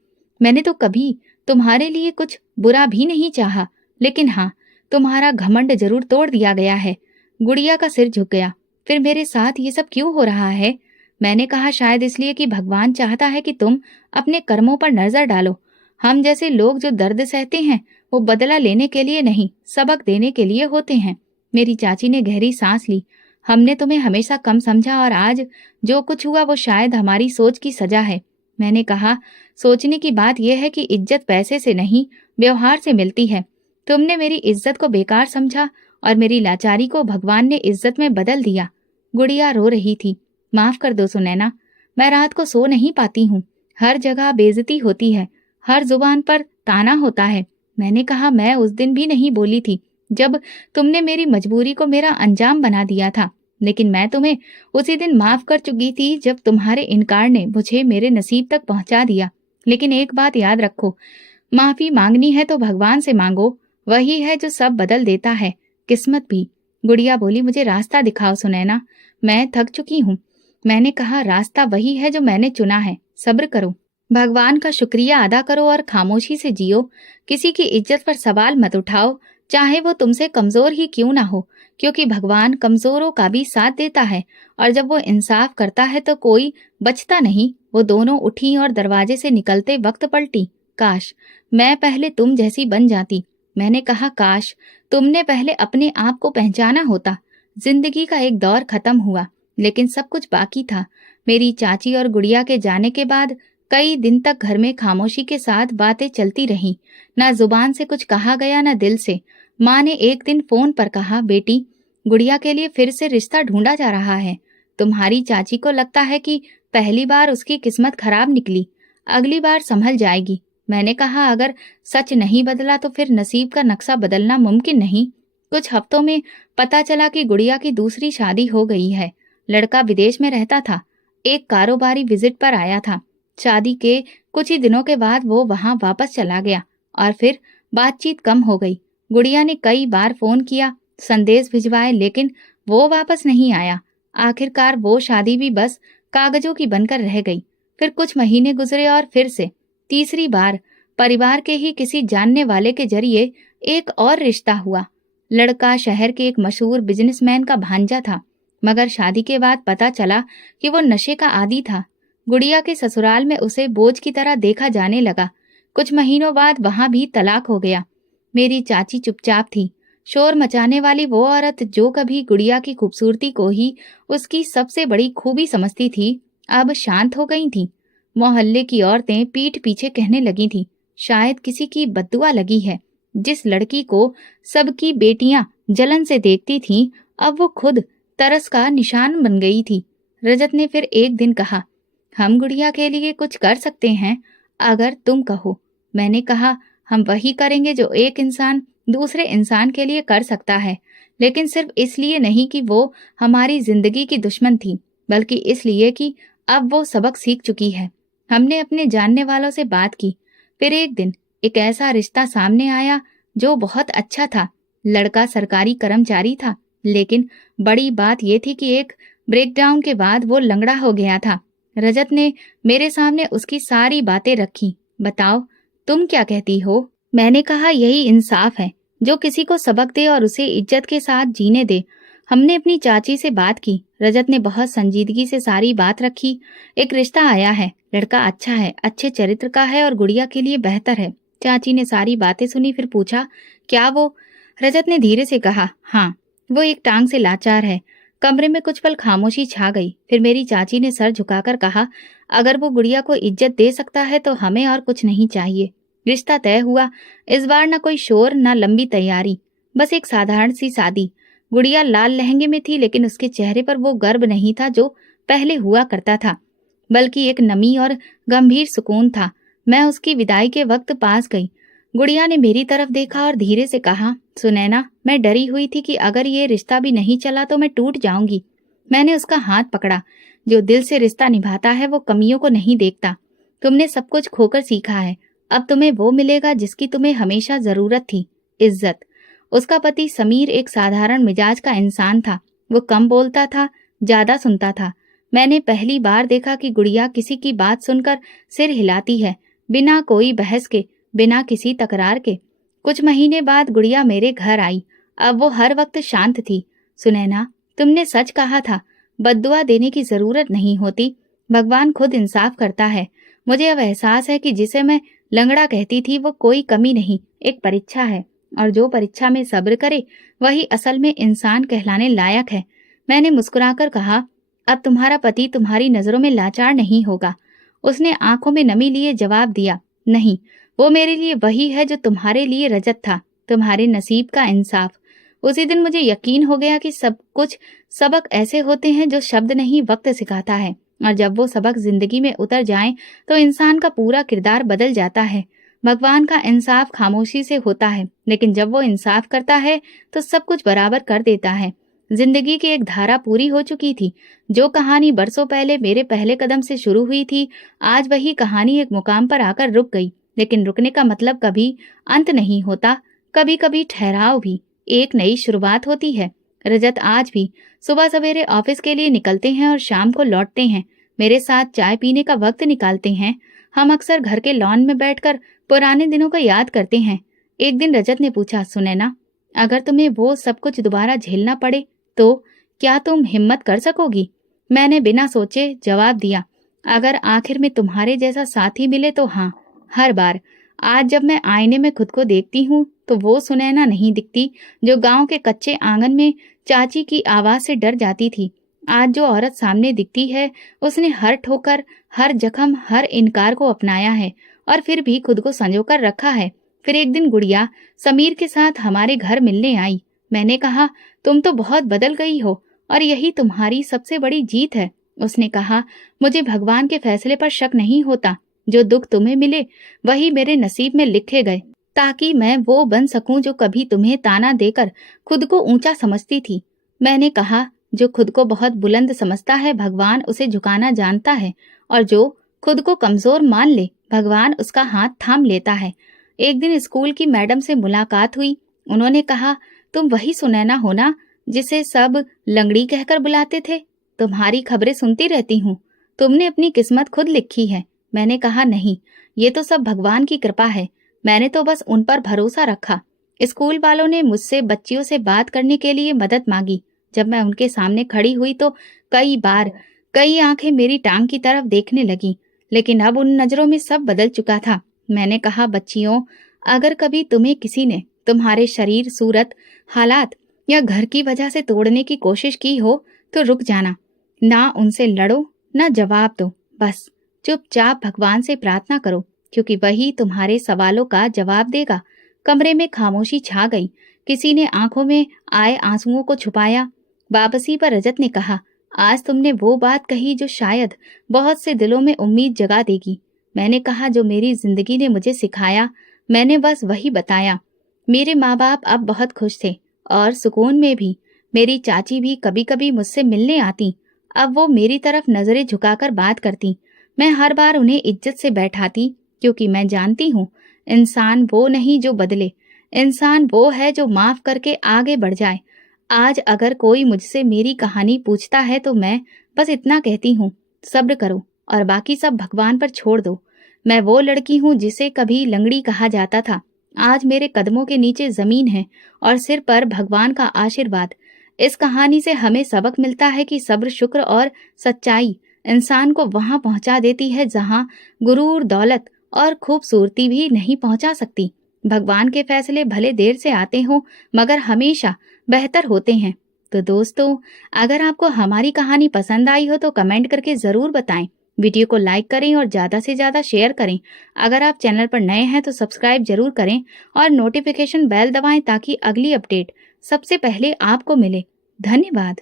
मैंने तो कभी तुम्हारे लिए कुछ बुरा भी नहीं चाहा, लेकिन हाँ, तुम्हारा घमंड जरूर तोड़ दिया गया है। गुड़िया का सिर झुक गया। फिर मेरे साथ ये सब क्यों हो रहा है? मैंने कहा, शायद इसलिए कि भगवान चाहता है कि तुम अपने कर्मों पर नजर डालो। हम जैसे लोग जो दर्द सहते हैं, वो बदला लेने के लिए नहीं, सबक देने के लिए होते हैं। मेरी चाची ने गहरी सांस ली। हमने तुम्हें हमेशा कम समझा और आज जो कुछ हुआ वो शायद हमारी सोच की सजा है। मैंने कहा, सोचने की बात यह है कि इज्जत पैसे से नहीं, व्यवहार से मिलती है। तुमने मेरी इज्जत को बेकार समझा और मेरी लाचारी को भगवान ने इज्जत में बदल दिया। गुड़िया रो रही थी। माफ कर दो सुनैना, मैं रात को सो नहीं पाती हूँ। हर जगह बेइज्जती होती है, हर जुबान पर ताना होता है। मैंने कहा, मैं उस दिन भी नहीं बोली थी जब तुमने मेरी मजबूरी को मेरा अंजाम बना दिया था, लेकिन मैं तुम्हें उसी दिन माफ कर चुकी थी जब तुम्हारे इनकार ने मुझे मेरे नसीब तक पहुंचा दिया। लेकिन एक बात याद रखो, माफी मांगनी है तो भगवान से मांगो, वही है जो सब बदल देता है, किस्मत भी। गुड़िया बोली, मुझे रास्ता दिखाओ सुनैना, मैं थक चुकी हूँ। मैंने कहा, रास्ता वही है जो मैंने चुना है, सब्र करो, भगवान का शुक्रिया अदा करो और खामोशी से जियो। किसी की इज्जत पर सवाल मत उठाओ, चाहे वो तुमसे कमजोर ही क्यों ना हो, क्योंकि भगवान कमजोरों का भी साथ देता है और जब वो इंसाफ करता है तो कोई बचता नहीं। वो दोनों उठी और दरवाजे से निकलते वक्त पलटी। काश मैं पहले तुम जैसी बन जाती। मैंने कहा, काश तुमने पहले अपने आप को पहचाना होता। जिंदगी का एक दौर खत्म हुआ, लेकिन सब कुछ बाकी था। मेरी चाची और गुड़िया के जाने के बाद कई दिन तक घर में खामोशी के साथ बातें चलती रहीं। ना जुबान से कुछ कहा गया, ना दिल से। माँ ने एक दिन फोन पर कहा, बेटी, गुड़िया के लिए फिर से रिश्ता ढूंढा जा रहा है। तुम्हारी चाची को लगता है कि पहली बार उसकी किस्मत खराब निकली, अगली बार संभल जाएगी। मैंने कहा, अगर सच नहीं बदला तो फिर नसीब का नक्शा बदलना मुमकिन नहीं। कुछ हफ्तों में पता चला कि गुड़िया की दूसरी शादी हो गई है। लड़का विदेश में रहता था, एक कारोबारी विजिट पर आया था। शादी के कुछ ही दिनों के बाद वो वहां वापस चला गया और फिर बातचीत कम हो गई। गुड़िया ने कई बार फोन किया, संदेश भिजवाए, लेकिन वो वापस नहीं आया। आखिरकार वो शादी भी बस कागजों की बनकर रह गई। फिर कुछ महीने गुजरे और फिर से तीसरी बार परिवार के ही किसी जानने वाले के जरिए एक और रिश्ता हुआ। लड़का शहर के एक मशहूर बिजनेसमैन का भांजा था, मगर शादी के बाद पता चला कि वो नशे का आदी था। गुड़िया के ससुराल में उसे बोझ की तरह देखा जाने लगा। कुछ महीनों बाद वहां भी तलाक हो गया। मेरी चाची चुपचाप थी। शोर मचाने वाली वो औरत जो कभी गुड़िया की खूबसूरती को ही उसकी सबसे बड़ी खूबी समझती थी, अब शांत हो गई थी। मोहल्ले की औरतें पीठ पीछे कहने लगी थी, शायद किसी की बद्दुआ लगी है। जिस लड़की को सबकी बेटियां जलन से देखती थीं, अब वो खुद तरस का निशान बन गई थी। रजत ने फिर एक दिन कहा, हम गुड़िया के लिए कुछ कर सकते हैं अगर तुम कहो। मैंने कहा, हम वही करेंगे जो एक इंसान दूसरे इंसान के लिए कर सकता है, लेकिन सिर्फ इसलिए नहीं कि वो हमारी जिंदगी की दुश्मन थी, बल्कि इसलिए कि अब वो सबक सीख चुकी है। हमने अपने जानने वालों से बात की। फिर एक दिन एक ऐसा रिश्ता सामने आया जो बहुत अच्छा था। लड़का सरकारी कर्मचारी था, लेकिन बड़ी बात यह थी कि एक ब्रेकडाउन के बाद वो लंगड़ा हो गया था। रजत ने मेरे सामने उसकी सारी बातें रखी। बताओ, तुम क्या कहती हो? मैंने कहा, यही इंसाफ है। जो किसी को सबक दे और उसे इज्जत के साथ जीने दे। हमने अपनी चाची से बात की। रजत ने बहुत संजीदगी से सारी बात रखी। एक रिश्ता आया है, लड़का अच्छा है, अच्छे चरित्र का है और गुड़िया के लिए बेहतर है। चाची ने सारी बातें सुनी, फिर पूछा, क्या वो? रजत ने धीरे से कहा, हाँ, वो एक टांग से लाचार है। कमरे में कुछ पल खामोशी छा गई। फिर मेरी चाची ने सर झुकाकर कहा, अगर वो गुड़िया को इज्जत दे सकता है तो हमें और कुछ नहीं चाहिए। रिश्ता तय हुआ। इस बार न कोई शोर, न लंबी तैयारी, बस एक साधारण सी शादी। गुड़िया लाल लहंगे में थी, लेकिन उसके चेहरे पर वो गर्व नहीं था जो पहले हुआ करता था, बल्कि एक नमी और गंभीर सुकून था। मैं उसकी विदाई के वक्त पास गई। गुड़िया ने मेरी तरफ देखा और धीरे से कहा, सुनैना, मैं डरी हुई थी कि अगर ये रिश्ता भी नहीं चला तो मैं टूट जाऊंगी। मैंने उसका हाथ पकड़ा। जो दिल से रिश्ता निभाता है वो कमियों को नहीं देखता। तुमने सब कुछ खोकर सीखा है, अब तुम्हें वो मिलेगा जिसकी तुम्हें हमेशा जरूरत थी, इज्जत। उसका पति समीर एक साधारण मिजाज का इंसान था। वो कम बोलता था, ज्यादा सुनता था। मैंने पहली बार देखा कि गुड़िया किसी की बात सुनकर सिर हिलाती है, बिना कोई बहस के, बिना किसी तकरार के। कुछ महीने बाद गुड़िया मेरे घर आई। अब वो हर वक्त शांत थी। सुनैना, तुमने सच कहा था, बद्दुआ देने की जरूरत नहीं होती, भगवान खुद इंसाफ करता है। मुझे अब एहसास है कि जिसे मैं लंगड़ा कहती थी वो कोई कमी नहीं, एक परीक्षा है, और जो परीक्षा में सब्र करे वही असल में इंसान कहलाने लायक है। मैंने मुस्कुराकर कहा, अब तुम्हारा पति तुम्हारी नजरों में लाचार नहीं होगा। उसने आंखों में नमी लिए जवाब दिया, नहीं, वो मेरे लिए वही है जो तुम्हारे लिए रजत था, तुम्हारे नसीब का इंसाफ। उसी दिन मुझे यकीन हो गया कि सब कुछ सबक ऐसे होते हैं जो शब्द नहीं, वक्त सिखाता है, और जब वो सबक जिंदगी में उतर जाएं तो इंसान का पूरा किरदार बदल जाता है। भगवान का इंसाफ खामोशी से होता है, लेकिन जब वो इंसाफ करता है तो सब कुछ बराबर कर देता है। जिंदगी की एक धारा पूरी हो चुकी थी। जो कहानी बरसों पहले मेरे पहले कदम से शुरू हुई थी, आज वही कहानी एक मुकाम पर आकर रुक गई। लेकिन रुकने का मतलब कभी अंत नहीं होता, कभी कभी ठहराव भी एक नई शुरुआत होती है। रजत आज भी सुबह सवेरे ऑफिस के लिए निकलते हैं और शाम को लौटते हैं। मेरे साथ चाय पीने का वक्त निकालते हैं। हम अक्सर घर के लॉन में बैठकर पुराने दिनों को याद करते हैं। एक दिन रजत ने पूछा, सुनैना, अगर तुम्हें वो सब कुछ दोबारा झेलना पड़े तो क्या तुम हिम्मत कर सकोगी? मैंने बिना सोचे जवाब दिया, अगर आखिर में तुम्हारे जैसा साथी मिले तो हाँ, हर बार। आज जब मैं आईने में खुद को देखती हूँ तो वो सुनैना नहीं दिखती जो गांव के कच्चे आंगन में चाची की आवाज से डर जाती थी। आज जो औरत सामने दिखती है, उसने हर ठोकर, हर जख्म, हर इनकार को अपनाया है और फिर भी खुद को संजोकर रखा है। फिर एक दिन गुड़िया समीर के साथ हमारे घर मिलने आई। मैंने कहा, तुम तो बहुत बदल गई हो और यही तुम्हारी सबसे बड़ी जीत है। उसने कहा, मुझे भगवान के फैसले पर शक नहीं होता। जो दुख तुम्हें मिले वही मेरे नसीब में लिखे गए, ताकि मैं वो बन सकूं जो कभी तुम्हें ताना देकर खुद को ऊंचा समझती थी। मैंने कहा, जो खुद को बहुत बुलंद समझता है भगवान उसे झुकाना जानता है, और जो खुद को कमजोर मान ले भगवान उसका हाथ थाम लेता है। एक दिन स्कूल की मैडम से मुलाकात हुई। उन्होंने कहा, तुम वही सुनैना हो ना जिसे सब लंगड़ी कहकर बुलाते थे? तुम्हारी खबरें सुनती रहती हूँ। तुमने अपनी किस्मत खुद लिखी है। मैंने कहा, नहीं, ये तो सब भगवान की कृपा है। मैंने तो बस उन पर भरोसा रखा। स्कूल वालों ने मुझसे बच्चियों से बात करने के लिए मदद मांगी। जब मैं उनके सामने खड़ी हुई तो कई आंखें मेरी टांग की तरफ देखने लगी, लेकिन अब उन नजरों में सब बदल चुका था। मैंने कहा, बच्चियों, अगर कभी तुम्हें किसी ने तुम्हारे शरीर, सूरत, हालात या घर की वजह से तोड़ने की कोशिश की हो तो रुक जाना। ना उनसे लड़ो, ना जवाब दो, बस चुपचाप भगवान से प्रार्थना करो, क्योंकि वही तुम्हारे सवालों का जवाब देगा। कमरे में खामोशी छा गई। किसी ने आंखों में आए आंसुओं को छुपाया। वापसी पर रजत ने कहा, आज तुमने वो बात कही जो शायद बहुत से दिलों में उम्मीद जगा देगी। मैंने कहा, जो मेरी जिंदगी ने मुझे सिखाया मैंने बस वही बताया। मेरे माँ बाप अब बहुत खुश थे और सुकून में भी। मेरी चाची भी कभी कभी मुझसे मिलने आती। अब वो मेरी तरफ नजरें झुकाकर बात करती। मैं हर बार उन्हें इज्जत से बैठाती, क्योंकि मैं जानती हूँ इंसान वो नहीं जो बदले, इंसान वो है जो माफ करके आगे बढ़ जाए। आज अगर कोई मुझसे मेरी कहानी पूछता है तो मैं बस इतना कहती हूँ, सब्र करो और बाकी सब भगवान पर छोड़ दो। मैं वो लड़की हूँ जिसे कभी लंगड़ी कहा जाता था, आज मेरे कदमों के नीचे जमीन है और सिर पर भगवान का आशीर्वाद। इस कहानी से हमें सबक मिलता है कि सब्र, शुक्र और सच्चाई इंसान को वहां पहुंचा देती है जहां गुरूर, दौलत और खूबसूरती भी नहीं पहुंचा सकती। भगवान के फैसले भले देर से आते हों, मगर हमेशा बेहतर होते हैं। तो दोस्तों, अगर आपको हमारी कहानी पसंद आई हो तो कमेंट करके ज़रूर बताएं। वीडियो को लाइक करें और ज़्यादा से ज़्यादा शेयर करें। अगर आप चैनल पर नए हैं तो सब्सक्राइब जरूर करें और नोटिफिकेशन बेल दबाएं ताकि अगली अपडेट सबसे पहले आपको मिले। धन्यवाद।